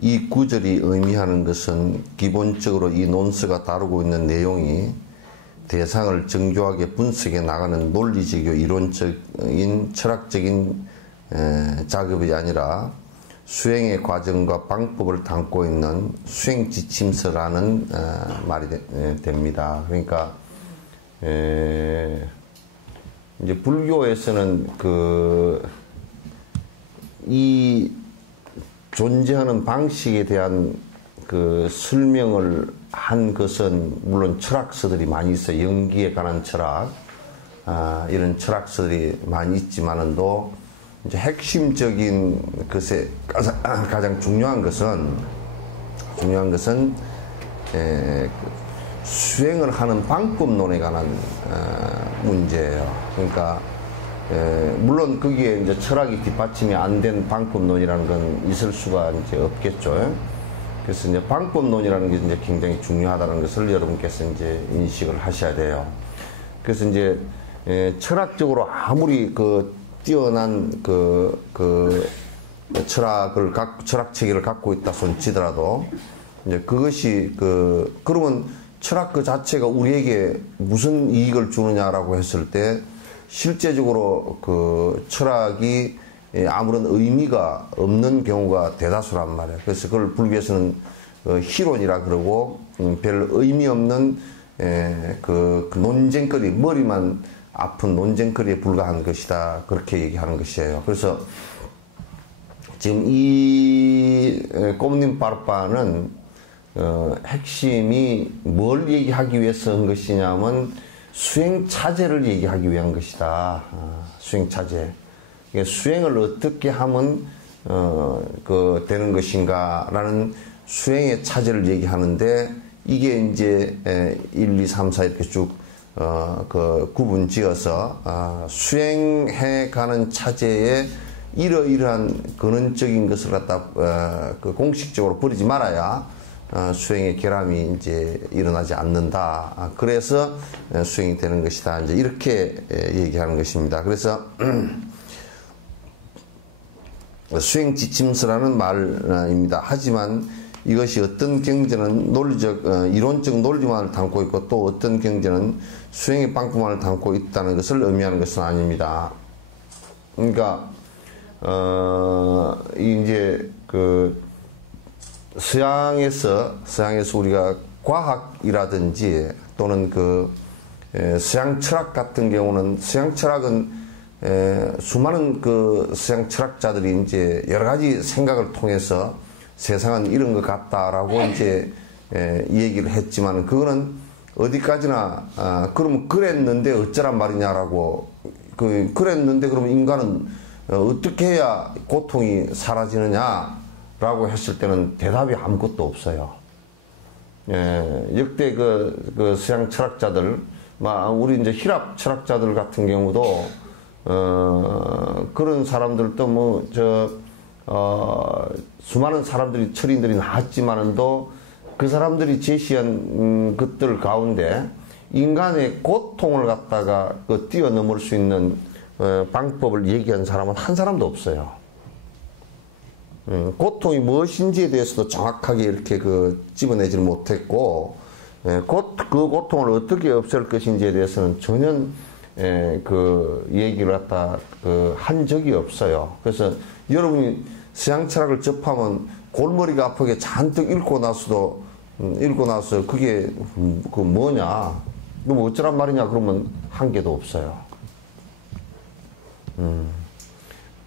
이 구절이 의미하는 것은 기본적으로 이 논서가 다루고 있는 내용이 대상을 정교하게 분석해 나가는 논리적이고 이론적인 철학적인 작업이 아니라 수행의 과정과 방법을 담고 있는 수행 지침서라는 말이 됩니다. 그러니까 이제 불교에서는 이 존재하는 방식에 대한 그 설명을 한 것은 물론 철학서들이 많이 있어요. 연기에 관한 철학, 이런 철학서들이 많이 있지만은도 이제 핵심적인 것에 가장 중요한 것은 수행을 하는 방법론에 관한 문제예요. 그러니까 물론 거기에 이제 철학이 뒷받침이 안 된 방법론이라는 건 있을 수가 이제 없겠죠. 그래서 이제 방법론이라는 게 이제 굉장히 중요하다는 것을 여러분께서 이제 인식을 하셔야 돼요. 그래서 이제 철학적으로 아무리 뛰어난 철학 체계를 갖고 있다 손치더라도 이제 그것이 그러면 철학 그 자체가 우리에게 무슨 이익을 주느냐라고 했을 때 실제적으로 철학이 아무런 의미가 없는 경우가 대다수란 말이에요. 그래서 그걸 불교에서는 희론이라 그러고 별 의미 없는 그 논쟁거리, 머리만 아픈 논쟁거리에 불과한 것이다. 그렇게 얘기하는 것이에요. 그래서 지금 이 꼬문님 바르바는 핵심이 뭘 얘기하기 위해서 한 것이냐면 수행차제를 얘기하기 위한 것이다. 수행차제. 수행을 어떻게 하면 되는 것인가라는 수행의 차제를 얘기하는데 이게 이제 1, 2, 3, 4 이렇게 쭉 구분 지어서 수행해 가는 차제에 이러이러한 근원적인 것을 갖다 공식적으로 버리지 말아야 수행의 결함이 이제 일어나지 않는다. 그래서 수행이 되는 것이다. 이제 이렇게 얘기하는 것입니다. 그래서 수행 지침서라는 말입니다. 하지만 이것이 어떤 경전은 이론적 논리만을 담고 있고 또 어떤 경전은 수행의 방법만을 담고 있다는 것을 의미하는 것은 아닙니다. 그러니까 이제 서양에서 우리가 과학이라든지 또는 서양 철학 같은 경우는 서양 철학은 수많은 서양 철학자들이 이제 여러 가지 생각을 통해서 세상은 이런 것 같다라고 이제 얘기를 했지만 그거는 어디까지나 그러면 그랬는데 어쩌란 말이냐라고 그랬는데 그러면 인간은 어떻게 해야 고통이 사라지느냐라고 했을 때는 대답이 아무것도 없어요. 역대 서양 철학자들, 우리 이제 히랍 철학자들 같은 경우도 그런 사람들도 수많은 사람들이 철인들이 나왔지만은도 그 사람들이 제시한 것들 가운데 인간의 고통을 갖다가 뛰어넘을 수 있는 방법을 얘기한 사람은 한 사람도 없어요. 고통이 무엇인지에 대해서도 정확하게 이렇게 집어내지를 못했고, 그 고통을 어떻게 없앨 것인지에 대해서는 전혀 얘기를 갖다 한 적이 없어요. 그래서 여러분이 서양 철학을 접하면 골머리가 아프게 잔뜩 읽고 나서 그게 뭐냐, 너 어쩌란 말이냐 그러면 한 개도 없어요.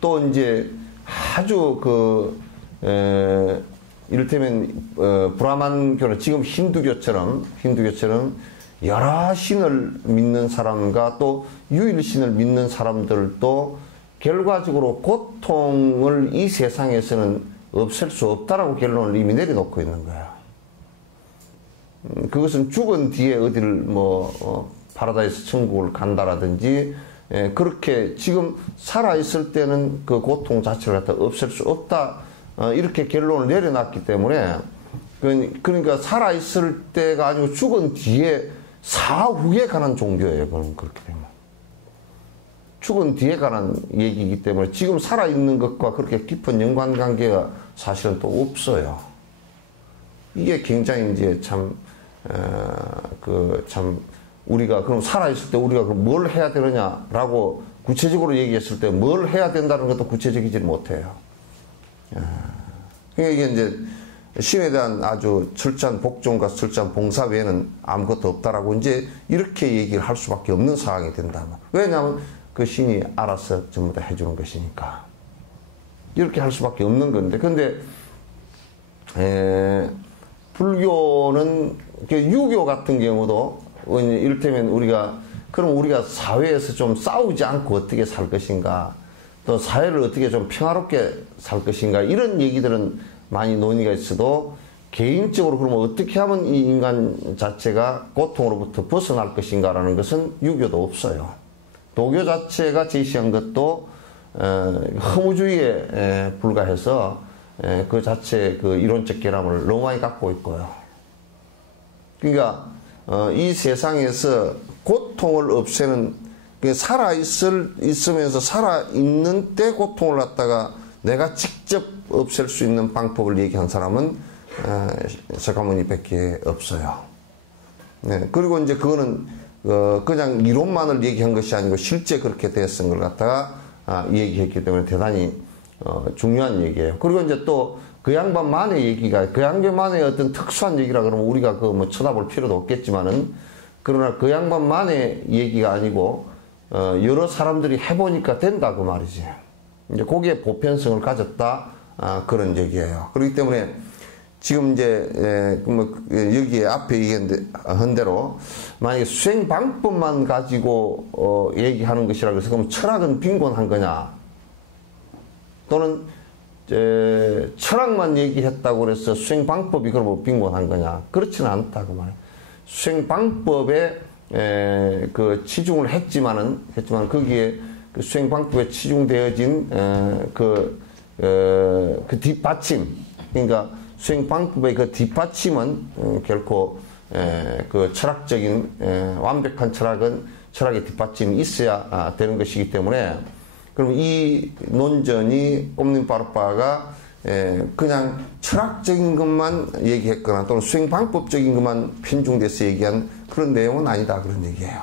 또 이제 아주 이를테면 브라만교는 지금 힌두교처럼 여러 신을 믿는 사람과 또 유일신을 믿는 사람들도 결과적으로 고통을 이 세상에서는 없앨 수 없다라고 결론을 이미 내려놓고 있는 거야. 그것은 죽은 뒤에 어디를 파라다이스 천국을 간다라든지 그렇게 지금 살아있을 때는 그 고통 자체를 갖다 없앨 수 없다. 이렇게 결론을 내려놨기 때문에 그러니까 살아있을 때가 아니고 죽은 뒤에 사후에 관한 종교예요. 그렇게 되면. 죽은 뒤에 관한 얘기이기 때문에 지금 살아있는 것과 그렇게 깊은 연관관계가 사실은 또 없어요. 이게 굉장히 이제 참 우리가 그럼 살아있을 때 우리가 그럼 뭘 해야 되느냐라고 구체적으로 얘기했을 때 뭘 해야 된다는 것도 구체적이지 못해요. 그러니까 이게 이제 신에 대한 아주 철저한 복종과 철저한 봉사 외에는 아무것도 없다라고 이제 이렇게 얘기를 할 수밖에 없는 상황이 된다. 왜냐하면 그 신이 알아서 전부 다 해주는 것이니까. 이렇게 할 수밖에 없는 건데, 근데, 불교는, 유교 같은 경우도, 이를테면 그럼 우리가 사회에서 좀 싸우지 않고 어떻게 살 것인가, 또 사회를 어떻게 좀 평화롭게 살 것인가, 이런 얘기들은 많이 논의가 있어도, 개인적으로 그러면 어떻게 하면 이 인간 자체가 고통으로부터 벗어날 것인가라는 것은 유교도 없어요. 도교 자체가 제시한 것도 허무주의에 불과해서 그 자체 그 이론적 결함을 너무 많이 갖고 있고요. 그러니까 이 세상에서 고통을 없애는, 있으면서 살아있는 때 고통을 갖다가 내가 직접 없앨 수 있는 방법을 얘기한 사람은 석가모니밖에 없어요. 네, 그리고 이제 그거는 그냥 이론만을 얘기한 것이 아니고 실제 그렇게 됐은 걸 갖다가 얘기했기 때문에 대단히 중요한 얘기예요. 그리고 이제 또 그 양반만의 얘기가, 그 양반만의 어떤 특수한 얘기라 그러면 우리가 뭐 쳐다볼 필요도 없겠지만은, 그러나 그 양반만의 얘기가 아니고 여러 사람들이 해보니까 된다 그 말이지. 이제 거기에 보편성을 가졌다, 그런 얘기예요. 그렇기 때문에 지금 이제 여기에 앞에 얘기한 대로 만약에 수행 방법만 가지고 얘기하는 것이라 그래서 그럼 철학은 빈곤한 거냐, 또는 철학만 얘기했다고 그래서 수행 방법이 그럼 빈곤한 거냐, 그렇지는 않다 그 말이에요. 수행 방법에 그 치중을 했지만 거기에 그 수행 방법에 치중되어진 그 뒷받침, 그러니까 수행 방법의 그 뒷받침은 결코 그 철학적인 완벽한 철학의 뒷받침이 있어야 되는 것이기 때문에, 그럼 이 논전이 꼼님파르파가 그냥 철학적인 것만 얘기했거나 또는 수행 방법적인 것만 편중돼서 얘기한 그런 내용은 아니다 그런 얘기예요.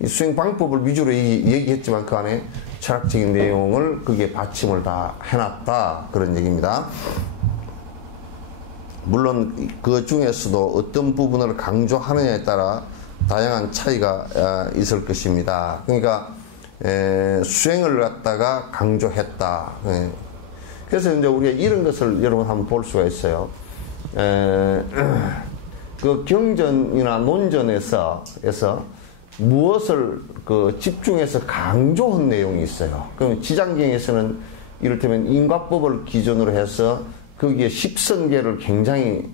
이 수행 방법을 위주로 얘기했지만 그 안에 철학적인 내용을 거기에 받침을 다 해놨다 그런 얘기입니다. 물론 그 중에서도 어떤 부분을 강조하느냐에 따라 다양한 차이가 있을 것입니다. 그러니까 수행을 갖다가 강조했다. 그래서 이제 우리가 이런 것을 여러분 한번 볼 수가 있어요. 그 경전이나 논전에서 무엇을 그 집중해서 강조한 내용이 있어요. 그럼 지장경에서는 이를테면 인과법을 기준으로 해서 거기에 십선계를 굉장히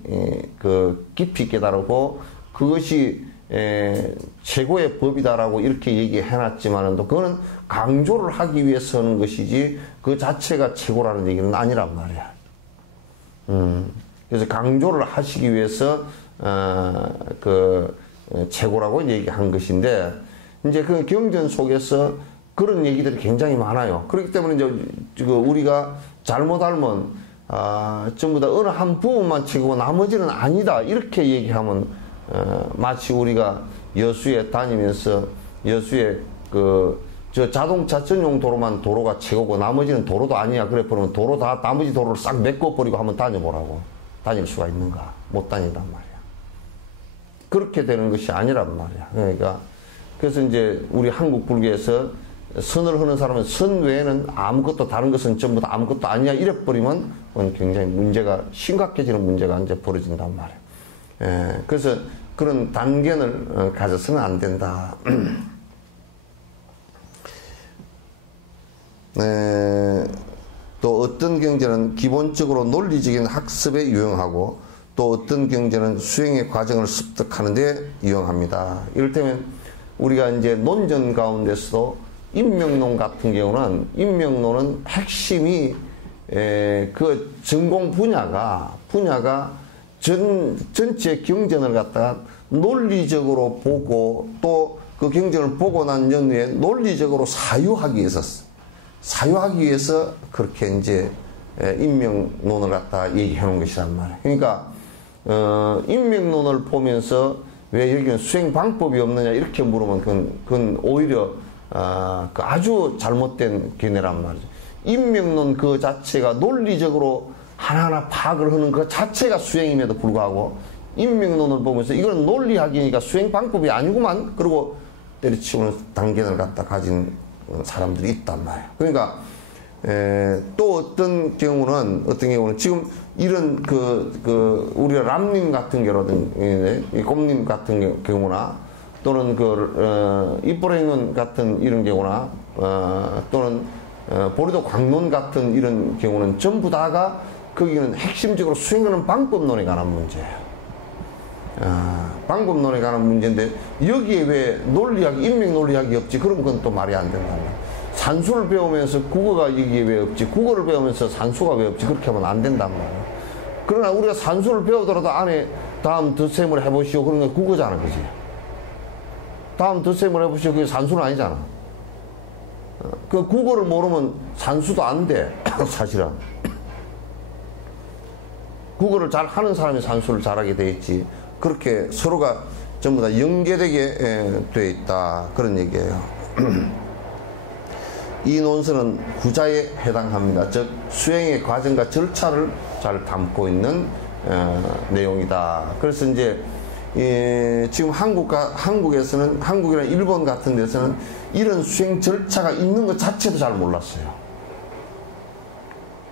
그 깊이 깨달고 그것이 최고의 법이다라고 이렇게 얘기해놨지만은 또 그거는 강조를 하기 위해서 하는 것이지 그 자체가 최고라는 얘기는 아니란 말이야. 그래서 강조를 하시기 위해서 그 최고라고 얘기한 것인데, 이제 그 경전 속에서 그런 얘기들이 굉장히 많아요. 그렇기 때문에 이제 우리가 잘못 알면 전부 다 어느 한 부분만 치고 나머지는 아니다 이렇게 얘기하면 마치 우리가 여수에 다니면서 여수에 저 자동차 전용 도로만 도로가 최고고 나머지는 도로도 아니야 그래 버리면 도로 다 나머지 도로를 싹 메꿔버리고 한번 다녀보라고. 다닐 수가 있는가? 못 다닌단 말이야. 그렇게 되는 것이 아니란 말이야. 그러니까 그래서 이제 우리 한국 불교에서 선을 하는 사람은 선 외에는 아무것도 다른 것은 전부 다 아무것도 아니야 이래 버리면 굉장히 문제가 심각해지는 문제가 이제 벌어진단 말이야. 그래서 그런 단견을 가져서는 안 된다. 또 어떤 경전은 기본적으로 논리적인 학습에 유용하고 또 어떤 경전은 수행의 과정을 습득하는 데 유용합니다. 이를테면 우리가 이제 논전 가운데서도 인명론 같은 경우는 인명론은 핵심이 그 전공 분야가 전체 경전을 갖다가 논리적으로 보고 또 그 경전을 보고 난 연후에 논리적으로 사유하기 위해서 그렇게 이제 인명론을 갖다 얘기해 놓은 것이란 말이에요. 그러니까 인명론을 보면서 왜 여기는 수행 방법이 없느냐 이렇게 물으면 그건 오히려 그 아주 잘못된 견해란 말이죠. 인명론 그 자체가 논리적으로 하나하나 파악을 하는 그 자체가 수행임에도 불구하고 인명론을 보면서 이건 논리학이니까 수행 방법이 아니구만 그러고 때려치우는 단견을 갖다 가진 사람들이 있단 말이에요. 그러니까 또 어떤 경우는 지금 이런 우리가 람님 같은 경우라든지 꼼님 같은 경우나 또는 이브라임론 같은 이런 경우나 또는 보리도 광론 같은 이런 경우는 전부 다가 거기는 핵심적으로 수행하는 방법론에 관한 문제예요. 방법론에 관한 문제인데 여기에 왜 논리학, 인명논리학이 없지? 그러면 그건 또 말이 안 된단 말이야. 산수를 배우면서 국어가 여기에 왜 없지? 국어를 배우면서 산수가 왜 없지? 그렇게 하면 안 된단 말이야. 그러나 우리가 산수를 배우더라도 안에 다음 덧셈을 해보시오. 그런 게 국어잖아, 그지? 다음 덧셈을 해보시오. 그게 산수는 아니잖아. 그 국어를 모르면 산수도 안 돼, 사실은. 국어를 잘 하는 사람이 산수를 잘하게 돼 있지. 그렇게 서로가 전부 다 연계되게 돼 있다. 그런 얘기예요. 이 논서는 구자에 해당합니다. 즉 수행의 과정과 절차를 잘 담고 있는 내용이다. 그래서 이제 지금 한국에서는 한국이나 일본 같은 데서는 이런 수행 절차가 있는 것 자체도 잘 몰랐어요.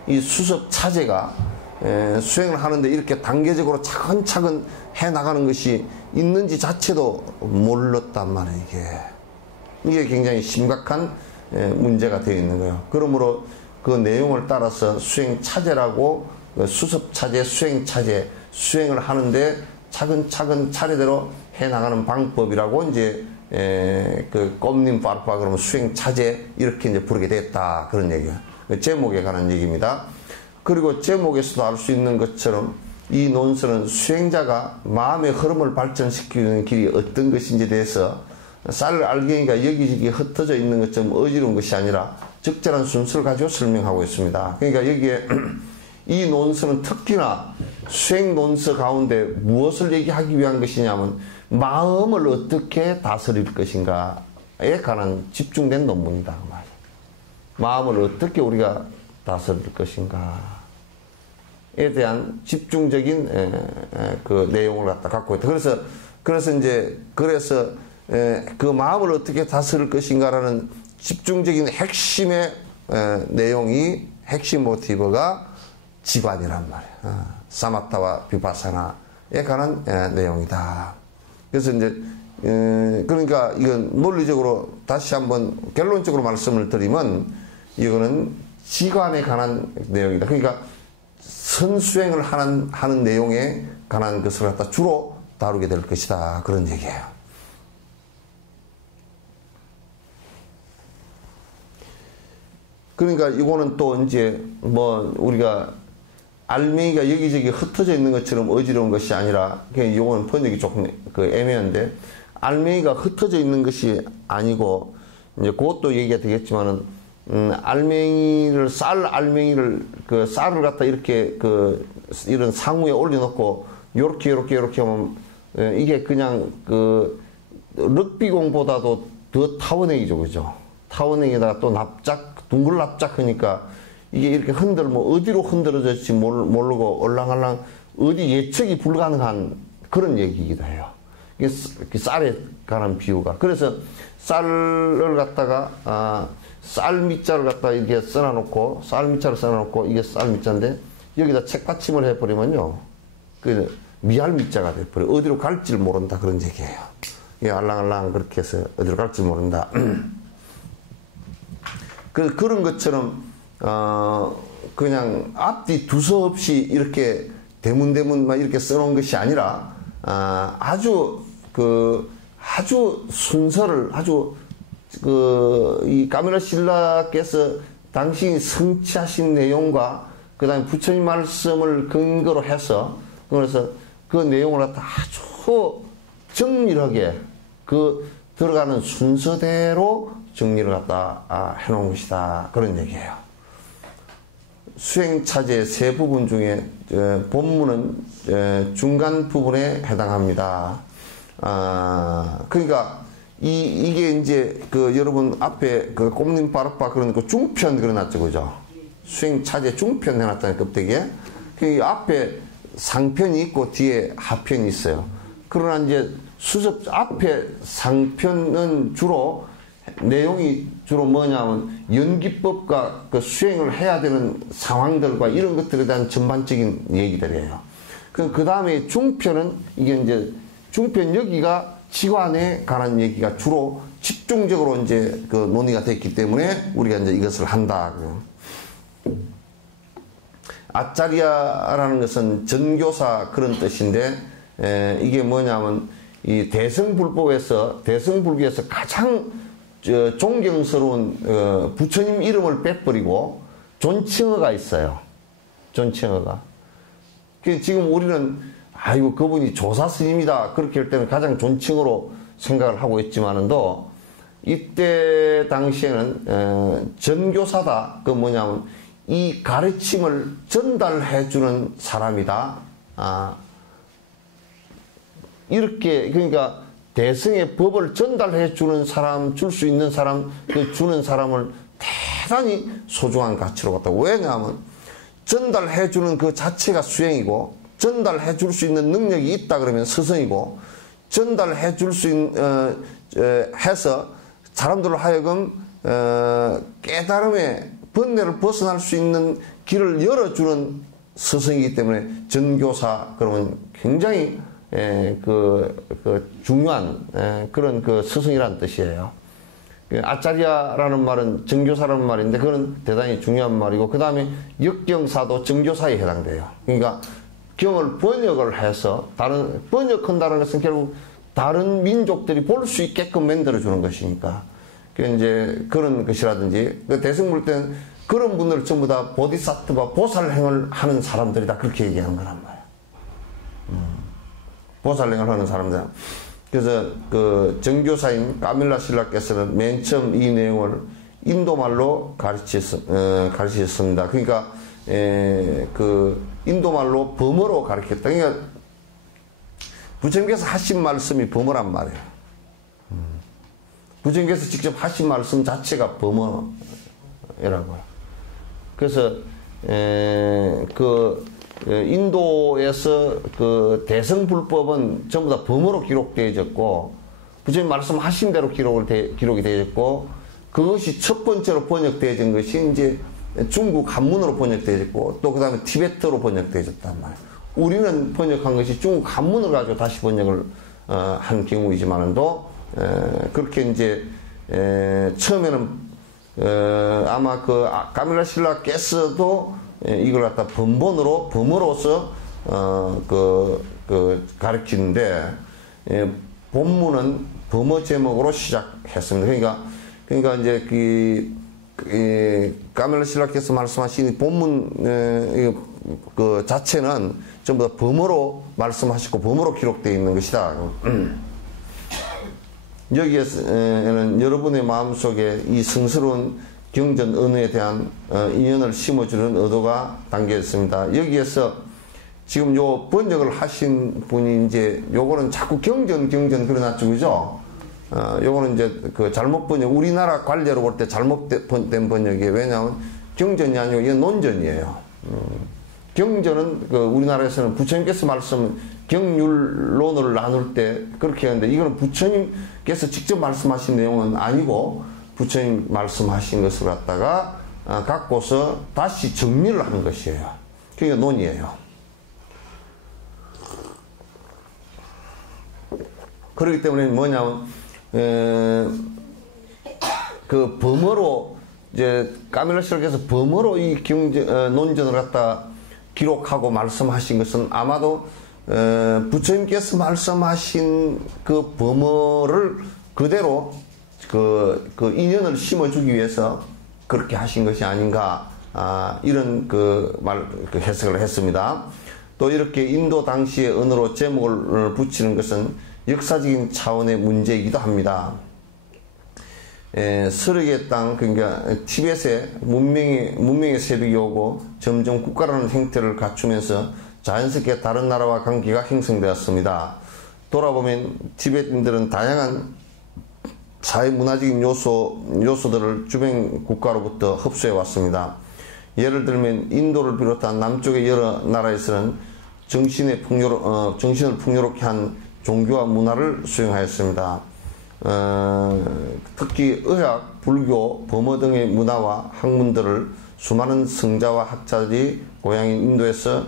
이 수습 차제가 수행을 하는데 이렇게 단계적으로 차근차근 해나가는 것이 있는지 자체도 몰랐단 말이에요. 이게 굉장히 심각한 문제가 되어 있는 거예요. 그러므로 그 내용을 따라서 수행 차제라고 수습 차제, 수행 차제, 수행을 하는데 차근차근 차례대로 해나가는 방법이라고 이제 그 꼼님 파르파 그러면 수행 차제 이렇게 이제 부르게 됐다. 그런 얘기예요. 제목에 관한 얘기입니다. 그리고 제목에서도 알 수 있는 것처럼 이 논서는 수행자가 마음의 흐름을 발전시키는 길이 어떤 것인지에 대해서 쌀 알갱이가 여기저기 흩어져 있는 것처럼 어지러운 것이 아니라 적절한 순서를 가지고 설명하고 있습니다. 그러니까 여기에 이 논서는 특히나 수행 논서 가운데 무엇을 얘기하기 위한 것이냐면 마음을 어떻게 다스릴 것인가에 관한 집중된 논문이다. 마음을 어떻게 우리가 다스릴 것인가 에 대한 집중적인 그 내용을 갖고 있다. 그래서 그 마음을 어떻게 다스릴 것인가라는 집중적인 핵심의 내용이 핵심 모티브가 지관이란 말이에요. 사마타와 비파사나에 관한 내용이다. 그래서 이제 그러니까 이건 논리적으로 다시 한번 결론적으로 말씀을 드리면 이거는 지관에 관한 내용이다. 그러니까 선수행을 하는 내용에 관한 것을 갖다 주로 다루게 될 것이다. 그런 얘기예요. 그러니까 이거는 또 이제 뭐 우리가 알맹이가 여기저기 흩어져 있는 것처럼 어지러운 것이 아니라 그냥 이거는 번역이 조금 애매한데 알맹이가 흩어져 있는 것이 아니고 이제 그것도 얘기가 되겠지만은 쌀 알맹이를 쌀을 갖다 이렇게 이런 상우에 올려놓고 요렇게 하면 이게 그냥 럭비공보다도 더 타원액이죠, 그죠? 타원액에다가 또 둥글 납작하니까 이게 이렇게 어디로 흔들어질지 모르고 얼랑얼랑 어디 예측이 불가능한 그런 얘기이기도 해요. 이게 쌀에 관한 비유가. 그래서 쌀을 갖다가 쌀 밑자를 갖다 이렇게 써놔놓고 이게 쌀 밑자인데 여기다 책받침을 해버리면요 미할 밑자가 돼버려. 어디로 갈지를 모른다 그런 얘기예요. 이게 알랑알랑 그렇게 해서 어디로 갈지 모른다. 그런 것처럼 그냥 앞뒤 두서없이 이렇게 대문대문만 이렇게 써놓은 것이 아니라 아주 순서를 이 까미라 신라께서 당시 성취하신 내용과 그 다음에 부처님 말씀을 근거로 해서 그래서 그 내용을 갖다 아주 정밀하게 들어가는 순서대로 정리를 갖다 해놓은 것이다. 그런 얘기예요. 수행차제 세 부분 중에 본문은 중간 부분에 해당합니다. 그러니까 이게 이제 여러분 앞에 꼼님 빠르빠 그런 거 중편 그려놨죠, 그죠? 수행차제 중편 해놨잖아요, 껍데기에. 그 앞에 상편이 있고 뒤에 하편이 있어요. 그러나 이제 수습 앞에 상편은 주로 내용이 주로 뭐냐면 연기법과 그 수행을 해야 되는 상황들과 이런 것들에 대한 전반적인 얘기들이에요. 그 다음에 중편은 이게 이제 중편 여기가 지관에 관한 얘기가 주로 집중적으로 이제 논의가 됐기 때문에 우리가 이제 이것을 한다. 아짜리아라는 것은 전교사 그런 뜻인데 이게 뭐냐면 이 대승불법에서 대승불교에서 가장 존경스러운 부처님 이름을 빼버리고 존칭어가 있어요. 존칭어가. 지금 우리는 아이고 그분이 조사스님이다 그렇게 할 때는 가장 존칭어로 생각을 하고 있지만은도 이때 당시에는 전교사다. 그 뭐냐면 이 가르침을 전달해주는 사람이다. 이렇게 그러니까 대승의 법을 전달해주는 사람, 줄 수 있는 사람, 그 주는 사람을 대단히 소중한 가치로 봤다고. 왜냐하면 전달해주는 그 자체가 수행이고 전달해줄 수 있는 능력이 있다 그러면 스승이고 전달해줄 수 있는 해서 사람들로 하여금 깨달음의 번뇌를 벗어날 수 있는 길을 열어주는 스승이기 때문에 전교사 그러면 굉장히 중요한 그런 스승이라는 뜻이에요. 아짜리아라는 말은 정교사라는 말인데 그건 대단히 중요한 말이고 그 다음에 역경사도 정교사에 해당돼요. 그러니까 경을 번역을 해서 번역한다는 것은 결국 다른 민족들이 볼 수 있게끔 만들어주는 것이니까. 이제 그런 것이라든지 대승불 때는 그런 분들 전부 다 보디사트바 보살행을 하는 사람들이다 그렇게 얘기하는 거란 말이에요. 보살행을 하는 사람들. 그래서 정교사인 까밀라 신라께서는 맨 처음 이 내용을 인도말로 가르치셨습니다. 그러니까 인도말로 범어로 가르쳤다. 그러니까 부처님께서 하신 말씀이 범어란 말이에요. 부처님께서 직접 하신 말씀 자체가 범어라고요. 그래서 인도에서 대승불법은 전부 다 범어로 기록되어졌고 부처님 말씀하신 대로 기록이 되어졌고 그것이 첫 번째로 번역되어진 것이 이제 중국 한문으로 번역되어졌고 또 그 다음에 티베트로 번역되어졌단 말이에요. 우리는 번역한 것이 중국 한문을 가지고 다시 번역을 한 경우이지만도 그렇게 이제 처음에는 아마 까밀라 신라께서도 이걸 갖다 범어로서 가르치는데 본문은 범어 제목으로 시작했습니다. 그러니까 이제 까밀라 신라께서 말씀하신 본문 자체는 전부 다 범어로 말씀하시고 범어로 기록되어 있는 것이다. 여기에는 여러분의 마음속에 이 성스러운 경전 언어에 대한 인연을 심어주는 의도가 담겨 있습니다. 여기에서 지금 요 번역을 하신 분이 이제 요거는 자꾸 경전 그려놨죠, 그죠? 요거는 이제 잘못 번역, 우리나라 관례로 볼 때 잘못된 번역이에요. 왜냐하면 경전이 아니고 이건 논전이에요. 경전은 우리나라에서는 부처님께서 경률론을 나눌 때 그렇게 하는데 이거는 부처님께서 직접 말씀하신 내용은 아니고 부처님 말씀하신 것을 갖다가 갖고서 다시 정리를 하는 것이에요. 그게 논이에요. 그렇기 때문에 뭐냐면 범어로 이제 까밀라 신라께서 범어로 이 논전을 갖다 기록하고 말씀하신 것은 아마도 부처님께서 말씀하신 그 범어를 그대로 인연을 심어주기 위해서 그렇게 하신 것이 아닌가, 이런 해석을 했습니다. 또 이렇게 인도 당시의 언어로 제목을 붙이는 것은 역사적인 차원의 문제이기도 합니다. 서르게 땅, 그러니까 티벳에 문명의 새벽이 오고 점점 국가라는 형태를 갖추면서 자연스럽게 다른 나라와 관계가 형성되었습니다. 돌아보면 티벳인들은 다양한 사회 문화적인 요소들을 주변 국가로부터 흡수해 왔습니다. 예를 들면 인도를 비롯한 남쪽의 여러 나라에서는 정신을 풍요롭게 한 종교와 문화를 수용하였습니다. 특히 의학, 불교, 범어 등의 문화와 학문들을 수많은 성자와 학자들이 고향인 인도에서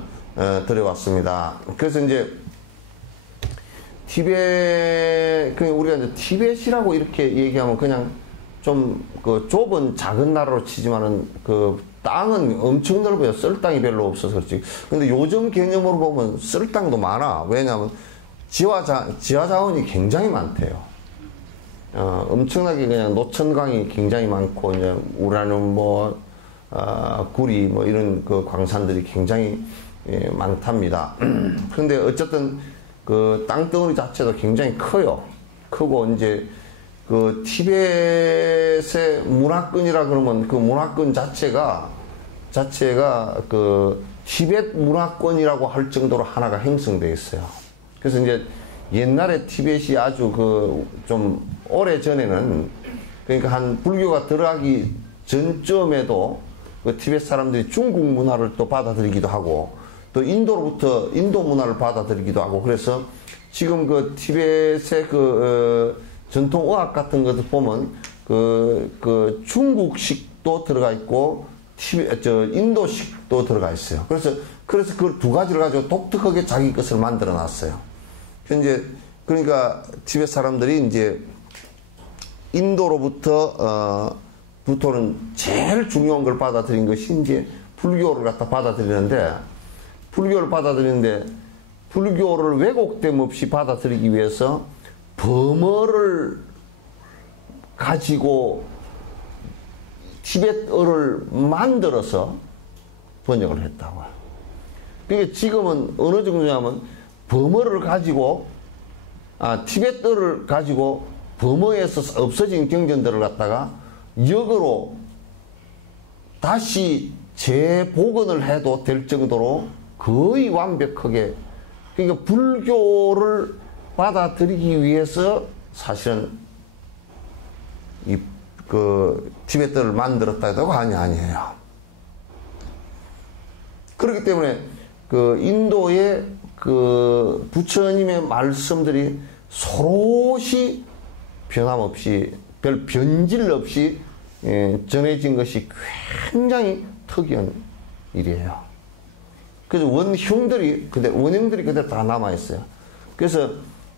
들여왔습니다. 그래서 이제 티벳, 우리가 이제 티벳이라고 이렇게 얘기하면 그냥 좀 그 좁은 작은 나라로 치지만은 그 땅은 엄청 넓어요. 쓸 땅이 별로 없어서 그렇지. 근데 요즘 개념으로 보면 쓸 땅도 많아. 왜냐하면 지하 자원이 굉장히 많대요. 엄청나게 그냥 노천강이 굉장히 많고, 이제 우라늄 구리 이런 그 광산들이 굉장히 많답니다. 그런데 어쨌든 그 땅덩어리 자체도 굉장히 커요. 크고 이제 그 티벳의 문화권이라 그러면 그 문화권 자체가 그 티벳 문화권이라고 할 정도로 하나가 형성되어 있어요. 그래서 이제 옛날에 티벳이 아주 그 좀 오래 전에는, 그러니까 한 불교가 들어가기 전쯤에도 그 티벳 사람들이 중국 문화를 또 받아들이기도 하고, 또 인도로부터 인도 문화를 받아들이기도 하고, 그래서 지금 그 티벳의 전통 의학 같은 것들 보면 그 중국식도 들어가 있고 인도식도 들어가 있어요. 그래서 그 두 가지를 가지고 독특하게 자기 것을 만들어 놨어요. 그러니까 티벳 사람들이 이제 인도로부터 부터는 제일 중요한 걸 받아들인 것이 이제 불교를 갖다 받아들이는데, 불교를 왜곡됨 없이 받아들이기 위해서 범어를 가지고 티벳어를 만들어서 번역을 했다고요. 그러니까 지금은 어느 정도냐면 범어를 가지고 티벳어를 가지고 범어에서 없어진 경전들을 갖다가 역으로 다시 재복원을 해도 될 정도로 거의 완벽하게, 그러니까 불교를 받아들이기 위해서 사실은 그 티벳어를 만들었다고 아니에요. 그렇기 때문에 그 인도의 그 부처님의 말씀들이 서로시 변함없이, 별 변질 없이 전해진 것이 굉장히 특이한 일이에요. 그래서 원형들이 그대로 다 남아있어요. 그래서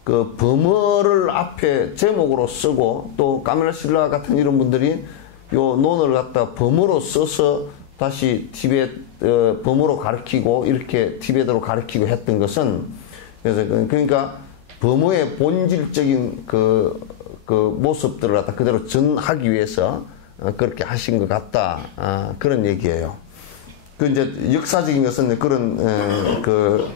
그 범어를 앞에 제목으로 쓰고, 또 까멜라실라 같은 이런 분들이 요 논을 갖다 범어로 써서 다시 티벳 범어로 가르치고 이렇게 티벳어로 가르치고 했던 것은, 그래서 그러니까 범어의 본질적인 그 모습들을 갖다 그대로 전하기 위해서 그렇게 하신 것 같다, 그런 얘기예요. 그 이제 역사적인 것은 그런 그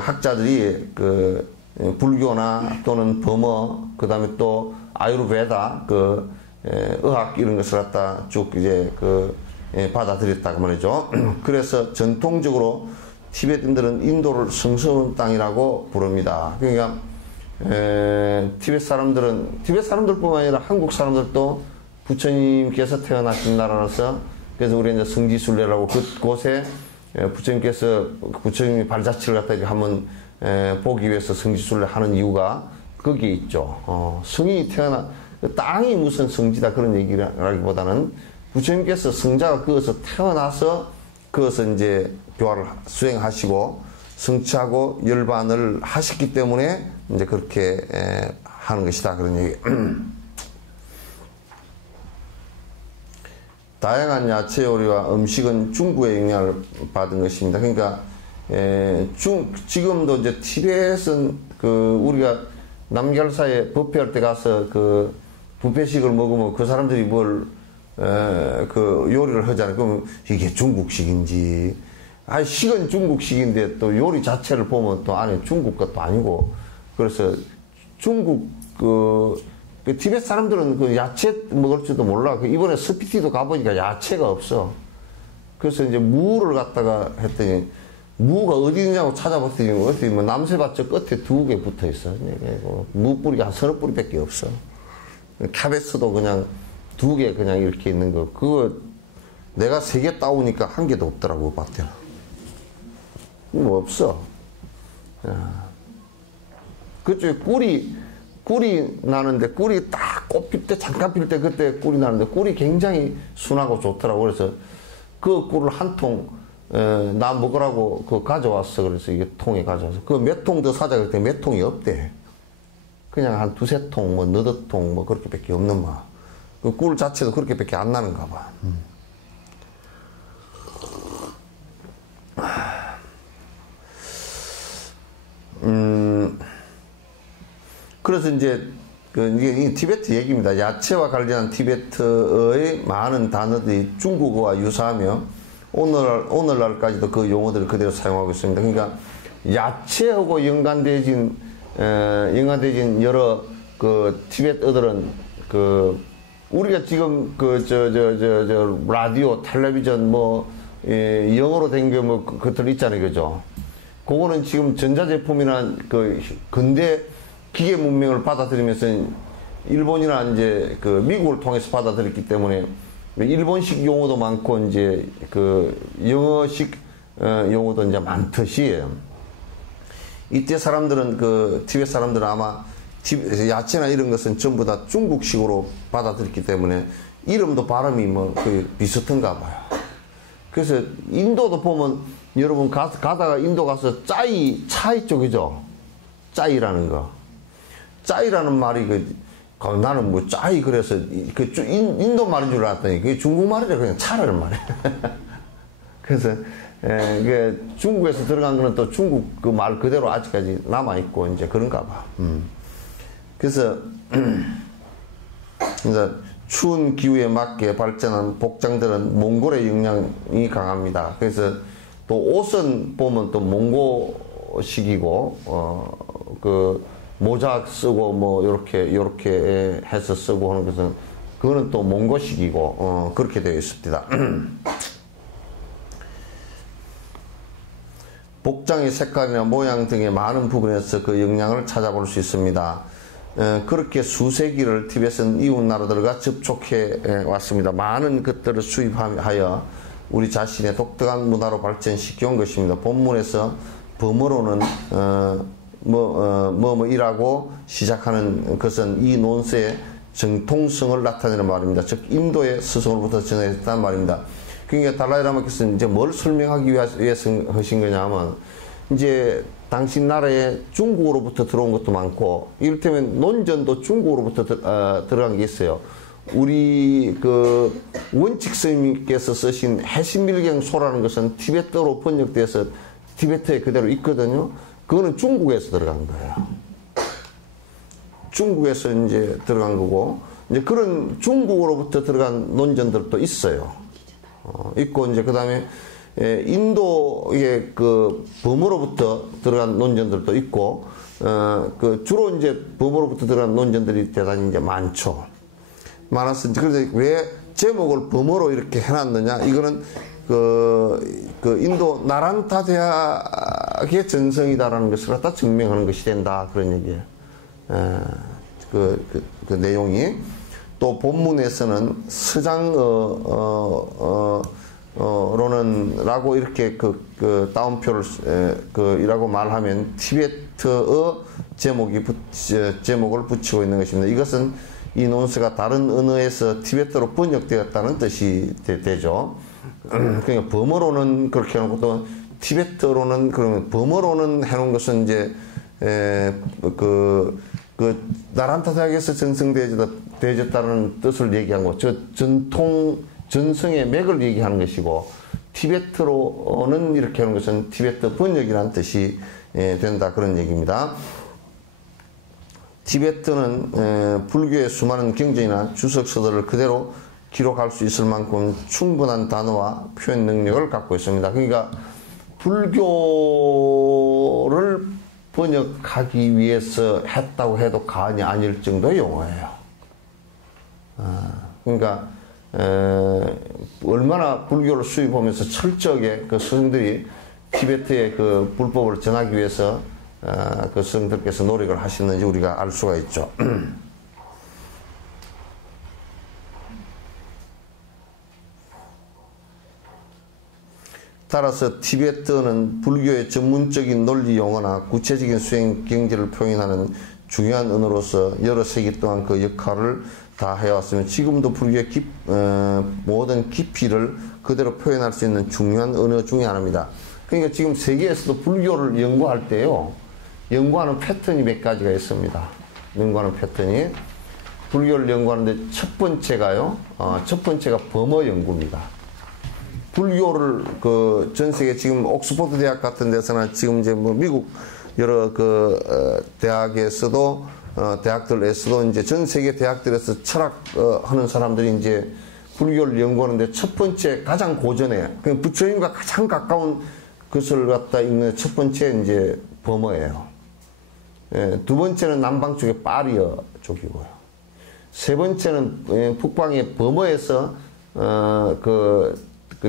학자들이 그 불교나 또는 범어, 그 다음에 또 아유르베다, 의학 이런 것을 갖다 쭉 이제 받아들였다고 말이죠. 그래서 전통적으로 티벳인들은 인도를 성스러운 땅이라고 부릅니다. 그러니까 티벳 사람들뿐만 아니라 한국 사람들도 부처님께서 태어나신 나라라서, 그래서 우리 이제 성지순례라고 그곳에 부처님이 발자취를 갖다 이렇게 한번 보기 위해서 성지순례 하는 이유가 거기에 있죠. 성이 땅이 무슨 성지다 그런 얘기라기보다는 부처님께서 성자가 그것을 태어나서 그것을 이제 교화를 수행하시고 성취하고 열반을 하셨기 때문에 이제 그렇게 하는 것이다, 그런 얘기. 다양한 야채 요리와 음식은 중국의 영향을 받은 것입니다. 그러니까 지금도 이제 티벳은 우리가 남결사에 뷔페할 때 가서 뷔페식을 먹으면 그 사람들이 요리를 하잖아요. 그러면 이게 중국식인지, 식은 중국식인데 또 요리 자체를 보면 또 안에 중국 것도 아니고, 그래서 중국 그 티벳 사람들은 그 야채 먹을 줄도 몰라. 그 이번에 스피티도 가보니까 야채가 없어. 그래서 이제 무를 갖다가 했더니 무가 어디 있냐고 찾아봤더니 어디 뭐 남새밭 저 끝에 2개 붙어 있어. 무 뿌리가 한 30뿌리밖에 없어. 캐베츠도 그냥 2개 그냥 이렇게 있는 거. 그거 내가 3개 따오니까 1개도 없더라고 밭에는. 뭐 없어. 그쪽에 꿀이 나는데 꿀이 딱 꽃 필 때 잠깐 필 때 그때 꿀이 나는데 꿀이 굉장히 순하고 좋더라고. 그래서 그 꿀을 한 통 나 먹으라고 그 가져왔어. 그래서 이게 통에 가져와서 그 몇 통 더 사자 그랬더니 몇 통이 없대. 그냥 한 2-3통 뭐 너댓 통 뭐 그렇게밖에 없는 마. 그 꿀 자체도 그렇게밖에 안 나는가 봐. 그래서 이제 이게 티베트 얘기입니다. 야채와 관련한 티베트의 많은 단어들이 중국어와 유사하며 오늘날까지도 그 용어들을 그대로 사용하고 있습니다. 그러니까 야채하고 연관되진 여러 그 티베트어들은 그 우리가 지금 라디오, 텔레비전 뭐 영어로 된 게 뭐 그것들 있잖아요, 그죠? 그거는 지금 전자제품이나 그 근대 기계 문명을 받아들이면서 일본이나 이제 그 미국을 통해서 받아들였기 때문에 일본식 용어도 많고 이제 그 영어식 용어도 이제 많듯이 이때 사람들은 그 티베트 사람들은 아마 야채나 이런 것은 전부 다 중국식으로 받아들였기 때문에 이름도 발음이 뭐 거의 비슷한가 봐요. 그래서 인도도 보면 여러분 가다가 인도 가서 차이 쪽이죠. 짜이라는 거. 짜이라는 말이 나는 뭐 짜이 그래서 인도 말인 줄 알았더니 그게 중국말이라 그냥 차라는 말이에요. 그래서 중국에서 들어간 거는 또 중국 그 말 그대로 아직까지 남아 있고 이제 그런가 봐. 그래서 추운 기후에 맞게 발전한 복장들은 몽골의 영향이 강합니다. 그래서 또 옷은 보면 또 몽고식이고 그 모자 쓰고 뭐 요렇게 해서 쓰고 하는 것은 그거는 또 몽고식이고 그렇게 되어 있습니다. 복장의 색깔이나 모양 등의 많은 부분에서 그 영향을 찾아볼 수 있습니다. 그렇게 수세기를 티벳은 이웃 나라들과 접촉해 왔습니다. 많은 것들을 수입하여 우리 자신의 독특한 문화로 발전시켜 온 것입니다. 본문에서 범어로는 뭐이라고 시작하는 것은 이 논세의 정통성을 나타내는 말입니다. 즉 인도의 스승으로부터 전해졌다는 말입니다. 그러니까 달라이라마께서 이제 뭘 설명하기 위해서 하신 거냐면 이제 당신 나라에 중국으로부터 들어온 것도 많고 이를테면 논전도 중국으로부터 들어간 게 있어요. 우리 그 원칙 스님께서 쓰신 해신밀경소라는 것은 티베트어로 번역돼서 티베트에 그대로 있거든요. 그거는 중국에서 들어간 거예요. 중국에서 이제 들어간 거고 이제 그런 중국으로부터 들어간 논전들도 있어요. 있고 이제 그다음에 인도의 그 범어로부터 들어간 논전들도 있고 그 주로 이제 범어로부터 들어간 논전들이 대단히 이제 많죠. 많았어. 그런데 왜 제목을 범어로 이렇게 해놨느냐? 이거는 그 인도 나란타 대학의 전성이다라는 것을 갖다 증명하는 것이 된다. 그런 얘기예요. 그 내용이. 또 본문에서는 서장어로는 이렇게 그 따옴표를 이라고 말하면 티베트어 제목을 붙이고 있는 것입니다. 이것은 이 논세가 다른 언어에서 티베트로 번역되었다는 뜻이 되죠. 그러니까 범어로는 그렇게 해놓고 또 티베트어로는 그러면 범어로는 해놓은 것은 이제 그 나란타 대학에서 전성되어졌다는 뜻을 얘기한 거, 전성의 맥을 얘기하는 것이고, 티베트로는 이렇게 하는 것은 티베트 번역이라는 뜻이 된다. 그런 얘기입니다. 티베트는 불교의 수많은 경전이나 주석서들을 그대로 기록할 수 있을 만큼 충분한 단어와 표현 능력을 갖고 있습니다. 그러니까 불교를 번역하기 위해서 했다고 해도 과언이 아닐 정도의 용어예요. 그러니까 얼마나 불교를 수입하면서 철저하게 그 스승들이 티베트의 그 불법을 전하기 위해서 그 스승들께서 노력을 하시는지 우리가 알 수가 있죠. 따라서 티베트는 불교의 전문적인 논리 용어나 구체적인 수행 경지를 표현하는 중요한 언어로서 여러 세기 동안 그 역할을 다 해왔으면 지금도 불교의 모든 깊이를 그대로 표현할 수 있는 중요한 언어 중에 하나입니다. 그러니까 지금 세계에서도 불교를 연구할 때요, 연구하는 패턴이 몇 가지가 있습니다. 연구하는 패턴이. 불교를 연구하는데 첫 번째가요, 첫 번째가 범어 연구입니다. 불교를 그 전 세계 지금 옥스퍼드 대학 같은 데서나 지금 이제 뭐 미국 여러 그 대학에서도 대학들에서도 이제 전 세계 대학들에서 철학 하는 사람들이 이제 불교를 연구하는데 첫 번째 가장 고전에 그 부처님과 가장 가까운 것을 갖다 읽는 첫 번째 이제 범어예요. 예, 두 번째는 남방 쪽의 파리어 쪽이고요. 세 번째는 북방의 범어에서 그